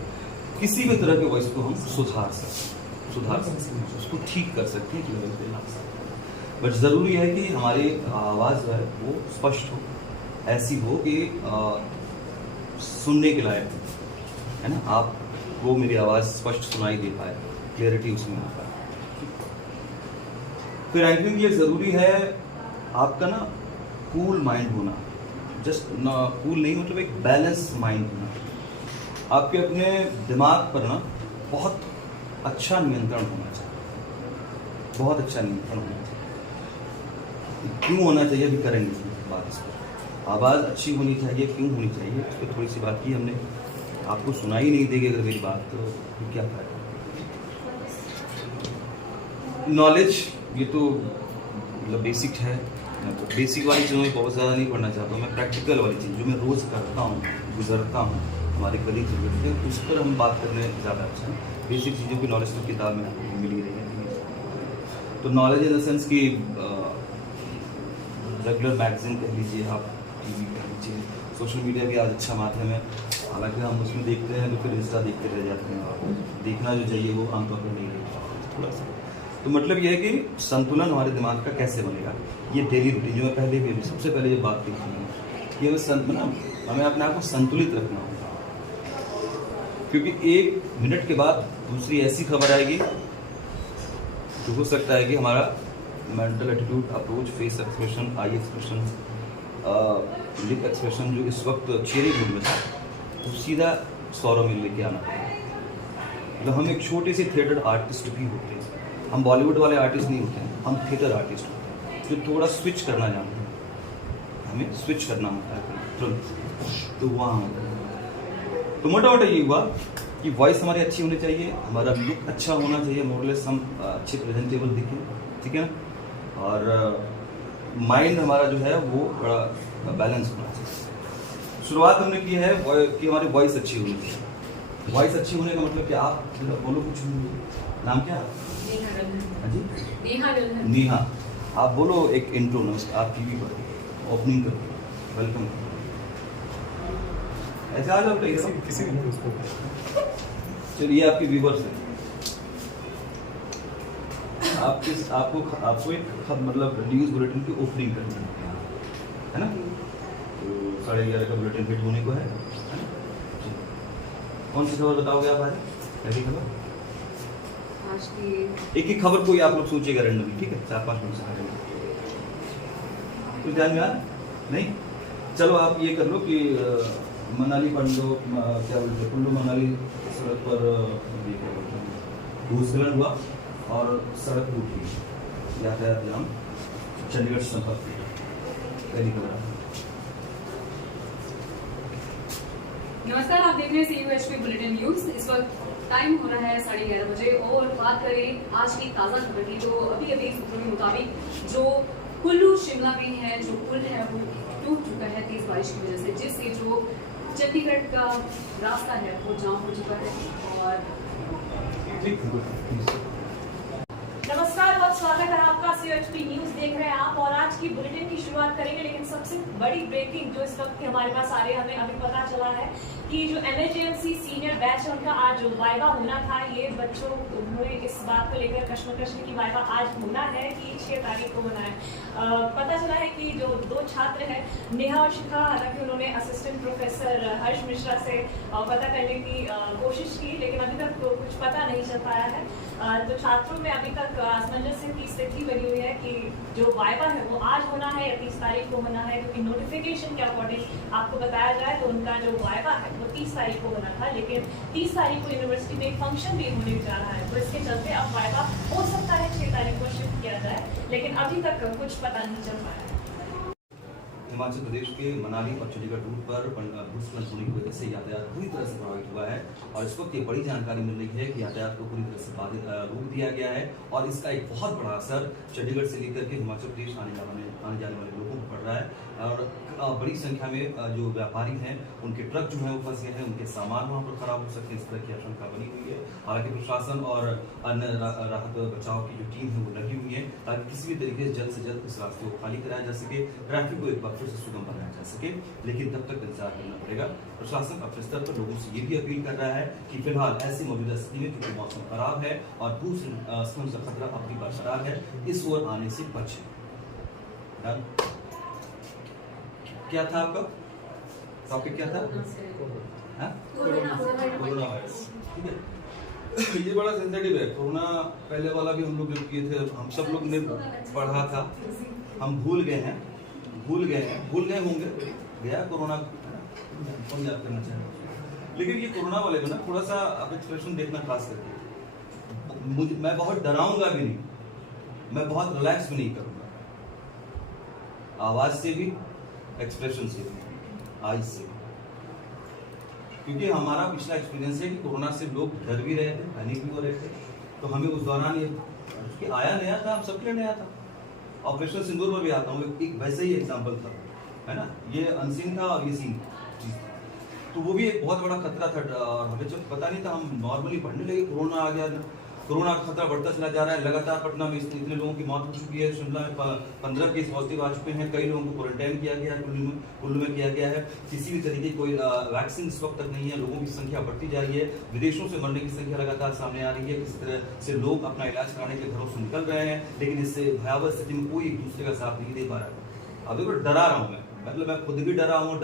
किसी भी तरह के वॉइस को हम सुधार सकते हैं, उसको ठीक कर सकते हैं, लेवल पे ला सकते हैं। बट ज़रूरी है कि हमारी आवाज़ जो है वो स्पष्ट हो, ऐसी हो कि सुनने के लायक है ना, आपको मेरी आवाज़ स्पष्ट सुनाई दे पाए, क्लियरिटी उसमें आ पाए। फिर एंकरिंग के लिए ज़रूरी है आपका ना कूल माइंड होना, जस्ट ना कूल नहीं, मतलब एक बैलेंस माइंड होना। आपके अपने दिमाग पर ना बहुत अच्छा नियंत्रण होना चाहिए, बहुत अच्छा नियंत्रण होना चाहिए। क्यों होना चाहिए अभी करेंगे बात इस पर। आवाज़ अच्छी होनी चाहिए, क्यों होनी चाहिए इस पर थोड़ी सी बात की हमने। आपको सुनाई नहीं देगी अगर मेरी बात तो क्या फायदा। नॉलेज ये तो मतलब बेसिक है, तो बेसिक वाली चीज़ों में बहुत ज़्यादा नहीं पढ़ना चाहता हूँ मैं। प्रैक्टिकल वाली चीज़ जो मैं रोज़ करता हूँ, गुजरता हूँ, हमारे कलीग जो बैठते हैं उस पर हम बात करने ज़्यादा अच्छा है। बेसिक चीज़ों की नॉलेज तो किताब में आपको मिल ही रही है। तो नॉलेज इन द सेंस कि रेगुलर मैगजीन कह लीजिए आप, टीवी कह लीजिए, सोशल मीडिया भी आज अच्छा माध्यम है। हालांकि हम उसमें देखते हैं तो फिर इंस्टा देखते रह जाते हैं और देखना जो चाहिए वो आमतौर पर नहीं देखता थोड़ा सा। तो मतलब ये है कि संतुलन हमारे दिमाग का कैसे बनेगा, ये डेली रूटीन जो मैं पहले भी सबसे पहले ये बात की थी कि हमें अपने आप को संतुलित रखना होगा, क्योंकि 1 मिनट के बाद दूसरी ऐसी खबर आएगी तो हो सकता है कि हमारा mental attitude, approach, face expression, eye expression, lip expression जो इस वक्त चेरी मूड में था तो सीधा सौरव में लेके आना पड़ेगा। मतलब हम एक छोटे से थिएटर आर्टिस्ट भी होते हैं, हम बॉलीवुड वाले आर्टिस्ट नहीं होते हैं, हम थिएटर आर्टिस्ट होते हैं जो थोड़ा स्विच करना जानते हैं। हमें स्विच करना होता है तुरंत, तो वहाँ होता है। तो मोटा मोटा ये हुआ कि वॉइस हमारी अच्छी होनी चाहिए, हमारा लुक अच्छा होना चाहिए, मोरलेस हम अच्छे प्रेजेंटेबल दिखें, ठीक है ना। और माइंड हमारा जो है वो बड़ा बैलेंस होना चाहिए। शुरुआत हमने की है कि हमारी वॉइस अच्छी होनी चाहिए। वॉइस अच्छी होने का मतलब कि आप बोलो कुछ, नाम क्या है? हाँ जी, नेहा। आप बोलो एक इंट्रो ना, आप टीवी पर ओपनिंग करो, वेलकम ऐसे आ जाओ किसी चलिए आपके व्यूवर्स हैं, आपको एक मतलब न्यूज़ बुलेटिन की ओपनिंग करनी है ना। तो 11:30 का बुलेटिन हिट होने को है ना। कौन सी खबर बताओगे आप आज? पहली खबर आज की एक ही खबर कोई आप लोग सोचिएगा रैंडमली, ठीक है? 4-5 मिनट से कुछ ध्यान में आ नहीं? चलो आप ये कर लो कि मनाली पंडो क्या बोलते हैं, कुल्लू मनाली सड़क पर भूस्खलन हुआ और सड़क टूट गई, यातायात जाम, चंडीगढ़ संपर्क। पहली खबर। नमस्कार, आप देख रहे हैं CUHP बुलेटिन न्यूज। इस वक्त टाइम हो रहा है 11:30 बजे और बात करें आज की ताज़ा खबर की तो अभी सूत्रों के मुताबिक जो कुल्लू शिमला में है जो पुल है वो टूट चुका है तेज बारिश की वजह से, जिससे जो चंडीगढ़ का रास्ता है वो जाम हो चुका है। और नमस्कार, बहुत स्वागत है आपका CUHP न्यूज देख रहे हैं आप। और आज की बुलेटिन की शुरुआत करेंगे, लेकिन सबसे बड़ी ब्रेकिंग जो इस वक्त हमारे पास आ रही है, हमें अभी पता चला है कि जो NHAMC सीनियर बैच है उनका आज वाइवा होना था। ये बच्चों हुए इस बात को लेकर कश्मकश की वाइवा आज होना है कि 6 तारीख को होना है। पता चला है कि जो 2 छात्र हैं नेहा और शिखा, हालांकि उन्होंने असिस्टेंट प्रोफेसर हर्ष मिश्रा से पता करने की कोशिश की, लेकिन अभी तक तो कुछ पता नहीं चल पाया है। तो छात्रों में अभी तक असमंजस की स्थिति बनी हुई है कि जो वाइवा है वो आज होना है या 30 तारीख को होना है, क्योंकि नोटिफिकेशन के अकॉर्डिंग आपको बताया जाए तो उनका जो वाइवा है वो 30 तारीख को होना था, लेकिन 30 तारीख को यूनिवर्सिटी में एक फंक्शन भी होने जा रहा है, तो इसके चलते अब वाइवा हो सकता है 6 तारीख को शिफ्ट किया जाए, लेकिन अभी तक कुछ पता नहीं चल पाया है। हिमाचल प्रदेश के मनाली और चंडीगढ़ रूट पर भूस्खलन होने की वजह से यातायात पूरी तरह से प्रभावित हुआ है और इस वक्त ये बड़ी जानकारी मिल रही है कि यातायात को पूरी तरह से बाधित रोक दिया गया है और इसका एक बहुत बड़ा असर चंडीगढ़ से लेकर के हिमाचल प्रदेश आने जाने वाले लोगों को पड़ रहा है और बड़ी संख्या में जो व्यापारी हैं उनके ट्रक जो है वो फंस गए हैं, उनके सामान वहाँ पर खराब हो सकते हैं, इस तरह की आशंका बनी हुई है। हालांकि प्रशासन और अन्य राहत बचाव की जो टीम है वो लगी हुई है ताकि किसी भी तरीके से जल्द इस रास्ते को खाली कराया जा सके, ट्रैफिक को एक बार फिर से सुगम बनाया जा सके, लेकिन तब तक इंतजार करना पड़ेगा। प्रशासन अपने स्तर पर लोगों से ये भी अपील कर रहा है कि फिलहाल ऐसी मौजूदा स्थिति में क्योंकि मौसम खराब है और भूस्खलन का खतरा अब भी बरकरार है, इस ओर आने से बचें। क्या था आपका टॉपिक, क्या था? Corona virus. ठीक है, ये बड़ा सेंसिटिव है। कोरोना पहले वाला भी हम लोग जो किए थे, हम सब लोग ने पढ़ा था, हम भूल गए होंगे, गया कोरोना, कौन याद करना चाहे। लेकिन ये कोरोना वाले में ना थोड़ा सा आप एक्सप्रेशन देखना खास करके, मैं बहुत डराऊंगा भी नहीं, मैं बहुत रिलैक्स भी नहीं करूंगा, आवाज से भी, एक्सप्रेशन से भी, आइज से भी, क्योंकि हमारा पिछला एक्सपीरियंस है कि कोरोना से लोग डर भी रहे थे, पैनिक भी हो रहे थे, तो हमें उस दौरान ये आया नया था, हम सबके लिए नया था। ऑपरेशन सिंदूर में भी आता हूँ, एक वैसे ही एग्जाम्पल था, है ना, ये अनसीन था और ये सीन चीज था, तो वो भी एक बहुत बड़ा खतरा था और हमें जब पता नहीं था, हम नॉर्मली पढ़ने लगे, कोरोना आ गया, कोरोना का खतरा बढ़ता चला जा रहा है। लगातार पटना में इतने लोगों की मौत हो चुकी है, शिमला में 15 केस पॉजिटिव आ चुके हैं, कई लोगों को क्वारंटाइन किया गया है, कुल्लू में किया गया है। किसी भी तरीके की कोई वैक्सीन इस वक्त तक नहीं है, लोगों की संख्या बढ़ती जा रही है, विदेशों से मरने की संख्या लगातार सामने आ रही है, किस तरह से लोग अपना इलाज कराने के घरों से निकल रहे हैं, लेकिन इससे भयावह स्थिति में कोई एक दूसरे का साथ नहीं दे पा रहा है। अभी तो डरा रहा हूँ मैं, मतलब मैं खुद भी डरा रहा हूँ।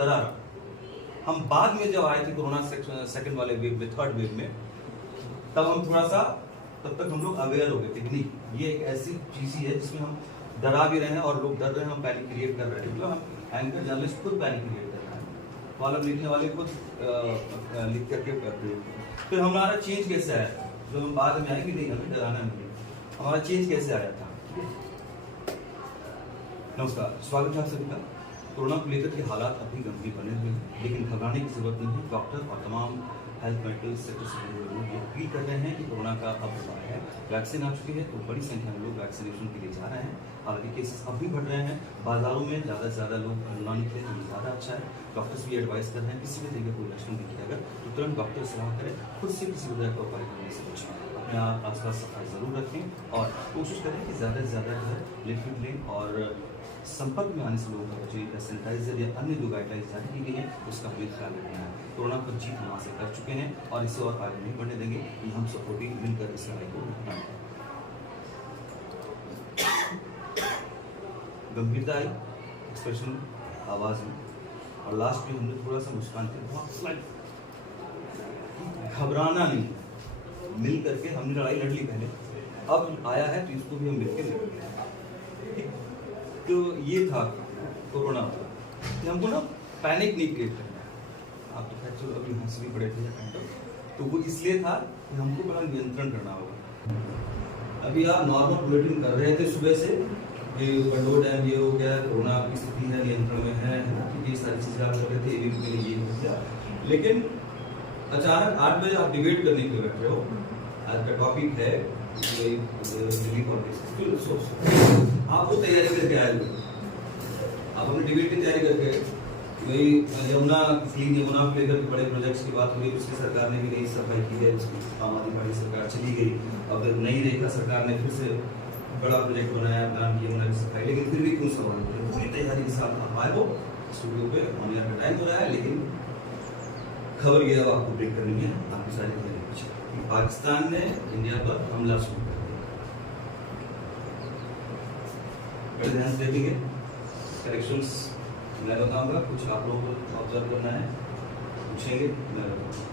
हम बाद में जब आए थे कोरोना सेकंड वाले वेव में, थर्ड वेव में, तब हम थोड़ा सा, तब तक हम लोग अवेयर हो गए थे कि नहीं, ये एक ऐसी चीज ही है जिसमें हम डरा भी रहे हैं और लोग डर रहे हैं, हम पैनिक क्रिएट कर रहे हैं, मतलब हम एंकर जर्नलिस्ट खुद पैनिक क्रिएट कर रहे हैं, कॉलम लिखने वाले खुद लिख करके करते हैं। फिर हमारा चेंज कैसे आया, जो हम बाद में आएंगे, नहीं हमें डराना नहीं, हमारा चेंज कैसे आया था। नमस्कार, स्वागत है आप सभी का। कोरोना को लेकर के हालात अभी गंभीर बने हुए हैं, लेकिन घबराने की जरूरत नहीं है। डॉक्टर और तमाम हेल्थ मेडिकल सेक्टर से जुड़े लोग ये अपील कर रहे हैं कि कोरोना का अब उपाय है, वैक्सीन आ चुकी है, तो बड़ी संख्या में लोग वैक्सीनेशन के लिए जा रहे हैं। हालांकि केसेस अब भी बढ़ रहे हैं, बाजारों में ज़्यादा से ज़्यादा लोग ना निकले तो ज़्यादा अच्छा है। डॉक्टर्स भी एडवाइस कर रहे हैं किसी भी तरीके कोई लक्षण दिखे अगर तो तुरंत डॉक्टर से सलाह करें, खुद से किसी तरह का उपाय करने से बचें, अपने आसपास सफाई जरूर रखें और कोशिश करें कि ज़्यादा से ज़्यादा जो है लिक्विड लें और संपर्क में आने से लोगों का बचें। सैनिटाइजर या अन्य जो गाइडलाइंस जारी की गई है उसका हमें ख्याल रखना है। कोरोना पर जीत हम हासिल कर चुके हैं और इसे और आगे नहीं बढ़ने देंगे, ये हम सबको भी मिलकर इस लड़ाई को लड़ना है। गंभीरता आई एक्सप्रेशन आवाज में और लास्ट में हमने थोड़ा सा मुस्कान किया, घबराना नहीं, मिल करके हमने लड़ाई लड़ ली पहले, अब आया है तो इसको भी हम मिलकर लड़ेंगे। तो ये था कोरोना, हमको ना पैनिक नहीं क्रिएट करना है। आप तो खैर चलो अभी हंस भी पड़े थे, तो वो इसलिए था कि हमको बड़ा नियंत्रण करना होगा। अभी आप नॉर्मल बुलेटिन कर रहे थे सुबह से, ये कंट्रोल डैम ये हो गया, कोरोना की स्थिति है, नियंत्रण में है, ये सारी चीजें आप कर रहे थे, एबीपी के लिए ये हो गया। लेकिन अचानक 8 बजे आप डिबेट करने के लिए बैठे हो, आज का टॉपिक है दिल्ली पॉलिटिक्स, आप वो तैयारी करके आए हुए, आप अपने डिबेट की तैयारी करके वही यमुना क्लीन यमुना को लेकर बड़े प्रोजेक्ट्स की बात हुई, उसकी सरकार ने भी नई सफाई की है, आम आदमी पार्टी सरकार चली गई, अब नई रेखा सरकार ने फिर से बड़ा प्रोजेक्ट बनाया, प्लान की यमुना की सफाई, लेकिन फिर भी क्यों सवाल पूरी तैयारी के साथ आप आए हो स्टूडियो पे, ऑन एयर का टाइम हो रहा है, लेकिन खबर ये अब आपको ब्रेक करनी है, आपकी सारी तैयारी पीछे। पाकिस्तान ने इंडिया पर हमला शुरू कर दिया, बड़े ध्यान से देखेंगे, करेक्शंस मैं बताऊंगा, कुछ आप लोगों को ऑब्जर्व करना है, पूछेंगे मैं बताऊंगा।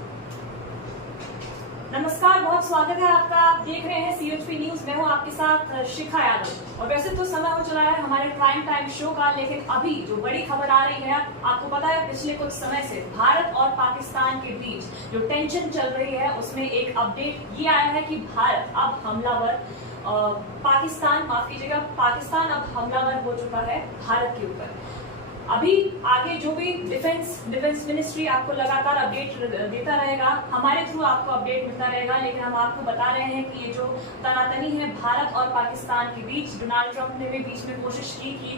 नमस्कार, बहुत स्वागत है आपका। आप देख रहे हैं CHP न्यूज, मैं हूं आपके साथ शिखा यादव। और वैसे तो समय हो चला है हमारे प्राइम टाइम शो का, लेकिन अभी जो बड़ी खबर आ रही है, आपको पता है पिछले कुछ समय से भारत और पाकिस्तान के बीच जो टेंशन चल रही है उसमें एक अपडेट ये आया है कि भारत अब हमलावर पाकिस्तान अब हमलावर हो चुका है भारत के ऊपर। अभी आगे जो भी डिफेंस मिनिस्ट्री आपको लगातार अपडेट देता रहेगा, हमारे थ्रू आपको अपडेट मिलता रहेगा, लेकिन हम आपको बता रहे हैं कि ये जो तनातनी है भारत और पाकिस्तान के बीच, डोनाल्ड ट्रंप ने भी बीच में कोशिश की कि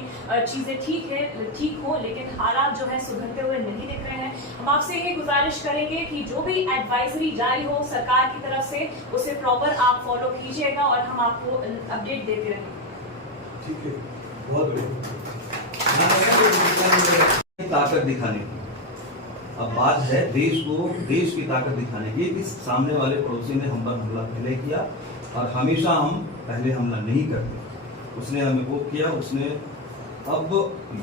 चीजें ठीक हो, लेकिन हालात जो है सुधरते हुए नहीं दिख रहे हैं। हम आपसे यही गुजारिश करेंगे कि जो भी एडवाइजरी जारी हो सरकार की तरफ से उसे प्रॉपर आप फॉलो कीजिएगा और हम आपको अपडेट देते रहेंगे। ठीक है, बहुत बढ़िया। ताकत दिखाने की अब बात है, देश की ताकत दिखाने की कि सामने वाले पड़ोसी ने हम पर हमला पहले किया और हमेशा हम पहले हमला नहीं करते। उसने हमें वो किया, उसने अब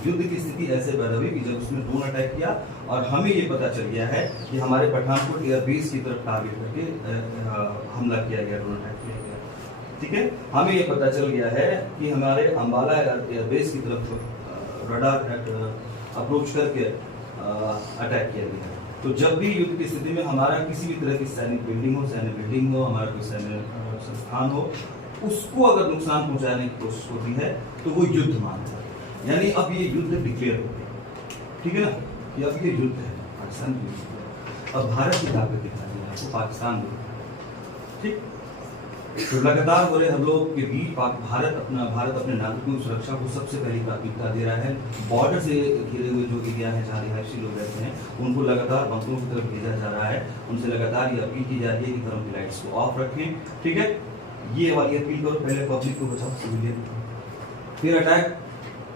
युद्ध की स्थिति ऐसे पैदा हुई कि जब उसने ड्रोन अटैक किया और हमें ये पता चल गया है कि हमारे पठानकोट एयरबेस की तरफ टारगेट करके हमला किया गया, ड्रोन अटैक किया गया। ठीक है, हमें ये पता चल गया है कि हमारे अंबाला एयरबेस की तरफ रडार अप्रोच करके अटैक किया गया। तो जब भी युद्ध की स्थिति में हमारा किसी भी तरह की सैनिक बिल्डिंग हो, हमारा कोई सैन्य संस्थान हो, उसको अगर नुकसान पहुंचाने की कोशिश होती है तो वो युद्ध मानता है। यानी अब ये युद्ध डिक्लेयर हो गया, ठीक है ना, कि अब ये युद्ध है, पाकिस्तान की युद्ध। अब भारत की ताकत दिखानी है आपको, पाकिस्तान को, ठीक। तो लगातार हो रहे हम लोग के बीच भारत अपने नागरिकों की सुरक्षा को सबसे पहली प्राथमिकता दे रहा है। बॉर्डर से घिरे हुए जो एरिया है जहाँ रिहायशी लोग रहते हैं उनको लगातार बंकरों की तरफ भेजा जा रहा है। उनसे लगातार ये अपील की जा रही है कि घरों की लाइट्स को ऑफ रखें, ठीक है। ये वाली अपील करो, पहले पब्लिक को बचाओ, सिविलियन। फिर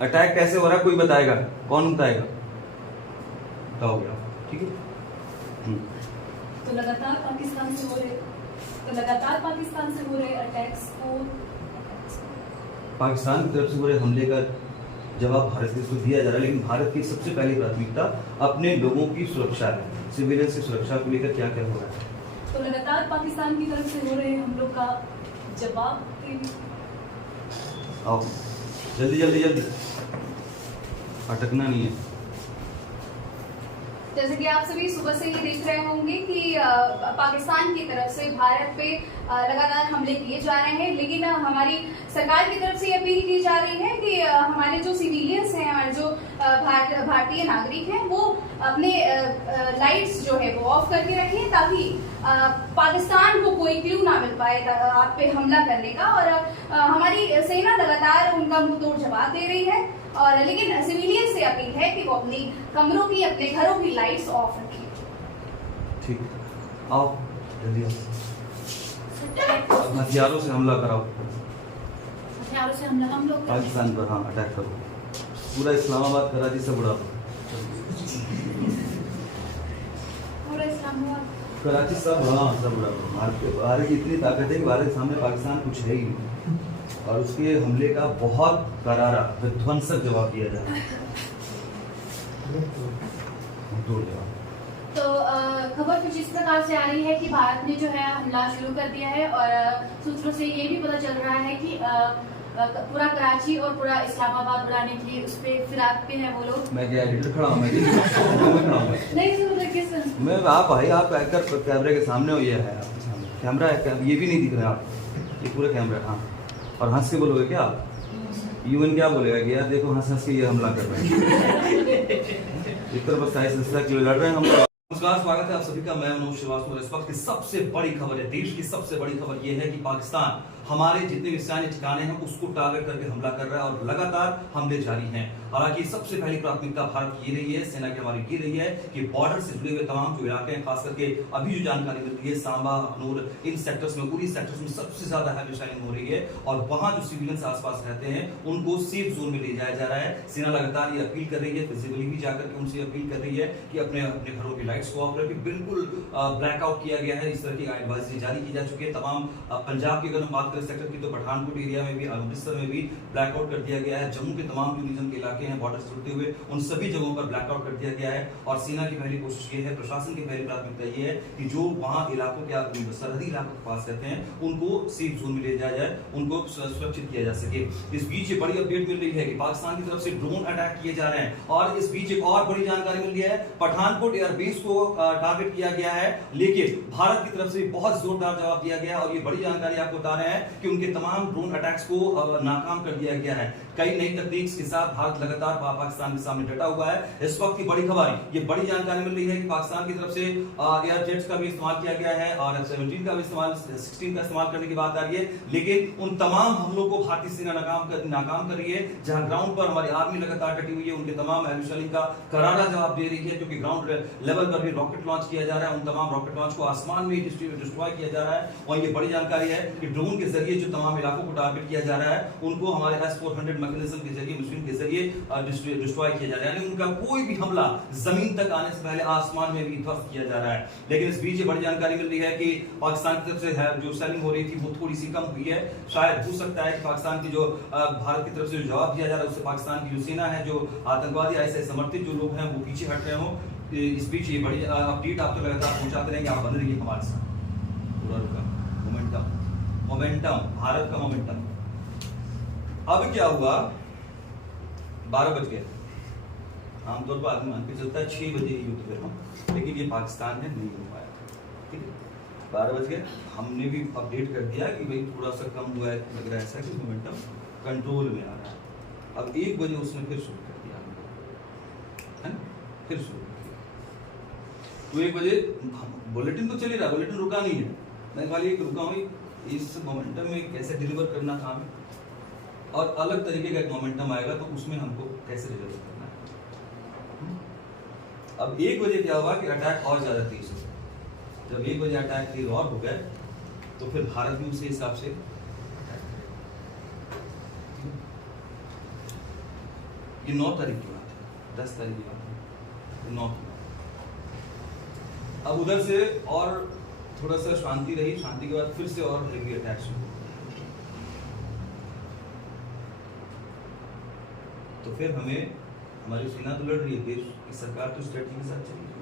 अटैक कैसे हो रहा है कोई बताएगा? कौन बताएगा? बताओगे आप, ठीक है। तो लगातार पाकिस्तान से हो रहे अटैक्स को, पाकिस्तान की तरफ से हो रहे हमले का जवाब भारत को दिया जा रहा है, लेकिन भारत की सबसे पहली प्राथमिकता अपने लोगों की सुरक्षा है। सिविलियंस की सुरक्षा को लेकर क्या क्या हो रहा है? तो लगातार पाकिस्तान की तरफ से हो रहे हमलों का जवाब आओ जल्दी अटकना नहीं है। जैसे कि आप सभी सुबह से ये देख रहे होंगे कि पाकिस्तान की तरफ से भारत पे लगातार हमले किए जा रहे हैं, लेकिन हमारी सरकार की तरफ से अपील की जा रही है कि हमारे जो सिविलियंस हैं, हमारे जो भारतीय नागरिक हैं, वो अपने लाइट्स जो है वो ऑफ करके रखें ताकि पाकिस्तान को कोई क्लू ना मिल पाए आप पे हमला करने का। और हमारी सेना लगातार उनका मुंहतोड़ जवाब दे रही है, और लेकिन सिविलियन से अपील है कि वो अपने घरों की लाइट्स ऑफ रखें। ठीक, आओ जल्दी आओ। हथियारों से हमला कराओ, हथियारों से हमला हम लोग पाकिस्तान पर। हाँ, अटैक करो, पूरा इस्लामाबाद कराची सब उड़ा दो, पूरा इस्लामाबाद कराची सब, हाँ सब उड़ा दो। भारत की इतनी ताकत है कि भारत के सामने पाकिस्तान कुछ है ही नहीं, और उसके हमले का बहुत करारा विध्वंसक जवाब दिया जा रहा है। तो खबर कुछ इस प्रकार से आ रही है कि भारत ने जो है हमला शुरू कर दिया है, और सूत्रों से ये भी पता चल रहा है कि पूरा कराची और पूरा इस्लामाबाद उड़ाने के लिए उस पर फिराक पे है वो लोग। मैं क्या एडिटर खड़ा हूँ? मैं आप भाई, आप एंकर कैमरे के सामने हो, ये है कैमरा है, ये भी नहीं दिख रहा आप, ये पूरा कैमरा है। हाँ, और हंस के बोलोगे क्या? यूएन क्या बोलेगा कि यार देखो हंस के ये हमला कर रहे हैं, एक तरफ 27 किलो लड़ रहे हैं हम लोग। नमस्कार, स्वागत है आप सभी का। मैं मनोज श्रीवास्तव। इस वक्त की सबसे बड़ी खबर है, देश की सबसे बड़ी खबर यह है कि पाकिस्तान हमारे जितने भी सैन्य ठिकाने हैं उसको टारगेट करके हमला कर रहा है, और लगातार हमले जारी हैं। हालांकि सबसे पहली प्राथमिकता भारत की रही है, सेना की हमारी ये रही है कि बॉर्डर से जुड़े हुए तमाम जो इलाके हैं, खास करके अभी जो जानकारी मिल रही है सांबा, अखनूर, इन सेक्टर्स में, पूरी सेक्टर्स में सबसे ज्यादा हैवी शाइनिंग हो रही है, और वहां जो सिविलियंस आसपास रहते हैं उनको सेफ जोन में ले जाया जा रहा है। सेना लगातार ये अपील कर रही है, फिजिकली भी जाकर के उनसे अपील कर रही है कि अपने घरों की लाइट्स को ऑफ रखें। बिल्कुल ब्लैकआउट किया गया है, इस तरह की एडवाइजरी जारी की जा चुकी है। तमाम पंजाब की अगर हम बात करें सेक्टर की, तो पठानकोट एरिया में भी, अमृतसर में भी ब्लैकआउट कर दिया गया है। जम्मू के तमाम टूरिज्म के इलाके हैं बॉर्डर से जुड़ते हुए, उन सभी जगहों पर ब्लैकआउट कर दिया गया है। और सेना की पहली कोशिश ये है, प्रशासन की पहली प्राथमिकता ये है कि जो वहां इलाकों के सरहदी इलाकों के पास रहते हैं उनको सेफ जोन में ले जाया जाए, उनको सुरक्षित किया जा सके। इस बीच ये बड़ी अपडेट मिल रही है कि पाकिस्तान की तरफ से ड्रोन अटैक किए जा रहे हैं, और इस बीच एक और बड़ी जानकारी मिल रही है, पठानकोट एयरबेस को टारगेट किया गया है, लेकिन भारत की तरफ से बहुत जोरदार जवाब दिया गया है। और ये बड़ी जानकारी आपको बता रहे हैं कि उनके तमाम ड्रोन अटैक्स को नाकाम कर दिया गया है। कई नई तकनीक के साथ भारत लगातार पाकिस्तान के सामने डटा हुआ है। इस वक्त की बड़ी खबर, ये बड़ी जानकारी मिल रही है कि पाकिस्तान की तरफ से एयर जेट्स का भी इस्तेमाल किया गया है और F-17 का भी इस्तेमाल, 16 का इस्तेमाल करने की बात आ रही है। लेकिन उन तमाम हमलों को भारतीय सेना नाकाम कर रही है। जहां ग्राउंड पर हमारी आर्मी लगातार डटी हुई है, उनके तमाम एविशलिंग का करारा जवाब दे रही है, क्योंकि ग्राउंड लेवल पर भी रॉकेट लॉन्च किया जा रहा है। उन तमाम रॉकेट लॉन्च को आसमान में डिस्ट्रॉय किया जा रहा है। और ये बड़ी जानकारी है कि ड्रोन के जरिए जो तमाम इलाकों को टारगेट किया जा रहा है, उनको हमारे S-400 मैकेनिज्म के जरिए, मशीन के जरिए डिस्ट्रॉय किया जा रहा है। यानी उनका कोई भी हमला जमीन तक आने से पहले आसमान में भी ध्वस्त किया जा रहा है। लेकिन इस बीच ये बड़ी जानकारी मिल रही है कि पाकिस्तान की तरफ से जो सेलिंग हो रही थी वो थोड़ी सी कम हुई है। शायद हो सकता है कि पाकिस्तान की जो भारत की तरफ से जो जवाब दिया जा रहा है उससे पाकिस्तान की जो सेना है, जो आतंकवादी ऐसे समर्थित जो लोग हैं वो पीछे हट रहे हों। इस बीच ये बड़ी अपडेट आप तो लगातार पहुंचाते रहेंगे, आप बने रहिए हमारे साथ। पूरा रुका मोमेंटम, भारत का मोमेंटम। अब क्या हुआ, 12 बज गए। आमतौर पर आदमी मान के चलता है 6 बजे ही युद्ध करना, लेकिन ये पाकिस्तान में नहीं हो पाया। ठीक है, 12 बज गए। हमने भी अपडेट कर दिया कि भाई थोड़ा सा कम हुआ है, लग रहा है ऐसा कि मोमेंटम कंट्रोल में आ रहा है। अब 1 बजे उसने फिर शुरू कर दिया, है ना, फिर शुरू कर दिया। तो 1 बजे बुलेटिन तो चल ही रहा, बुलेटिन रुका नहीं है। मैं खाली एक रुका हूँ, इस मोमेंटम में कैसे डिलीवर करना था हमें, और अलग तरीके का एक मोमेंटम आएगा तो उसमें हमको कैसे डिलीवर करना है। अब 1 बजे क्या हुआ कि अटैक और ज्यादा तेज हो गया। जब 1 बजे अटैक तेज और हो गए तो फिर भारत भी उसी हिसाब से ये 9 तारीख की बात है, 10 तारीख की बात है, 9 की। अब उधर से और थोड़ा सा शांति रही, शांति के बाद फिर से और हेवी अटैक शुरू। तो फिर हमें, हमारी सेना तो लड़ रही है, देश की सरकार तो स्ट्रेटजी के साथ चली है।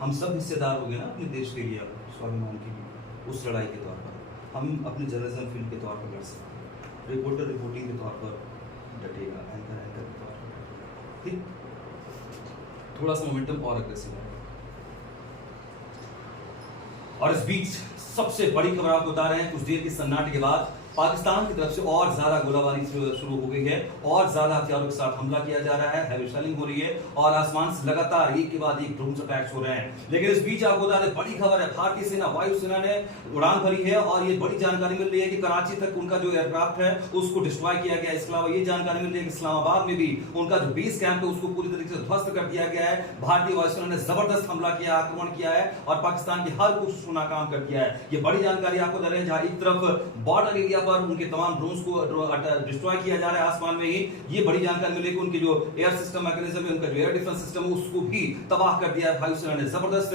हम सब हिस्सेदार हो गए ना अपने देश के लिए, स्वाभिमान के लिए। उस लड़ाई के तौर पर हम अपने जर्नलिज्म फील्ड के तौर पर लड़ सकते हैं, रिपोर्टर रिपोर्टिंग के तौर पर डटेगा, एंकर के तौर पर। ठीक, थोड़ा सा मोमेंटम और अग्रेसिव है। और इस बीच सबसे बड़ी खबर आपको बता रहे हैं, कुछ देर के सन्नाटे के बाद पाकिस्तान की तरफ से और ज्यादा गोलाबारी शुरू हो गई है, और ज्यादा हथियारों के साथ हमला किया जा रहा है, हैवी शेलिंग हो रही है, और आसमान से लगातार एक के बाद एक ड्रोन अटैक्स हो रहे हैं। लेकिन इस बीच आपको बता दें, बड़ी खबर है, भारतीय सेना, वायुसेना ने उड़ान भरी है, और ये बड़ी जानकारी मिल रही है कि कराची तक उनका जो एयरक्राफ्ट है उसको डिस्ट्रॉय किया गया है। इसके अलावा ये जानकारी मिल रही है कि इस्लामाबाद में भी उनका जो बेस कैंप है उसको पूरी तरीके से ध्वस्त कर दिया गया है। भारतीय वायुसेना ने जबरदस्त हमला किया, आक्रमण किया है, और पाकिस्तान की हर कोशिश को नाकाम कर दिया है। ये बड़ी जानकारी आपको दे रहे हैं, जहां एक तरफ बॉर्डर एरिया पर उनके तमाम ड्रोन्स को डिस्ट्रॉय किया जा रहा है आसमान में ही। ये बड़ी जानकारी मिली कि उनके जो एयर सिस्टम मैकेनिज्म है, उनका जो एयर डिफेंस सिस्टम है, उसको भी तबाह कर दिया है वायुसेना ने। जबरदस्त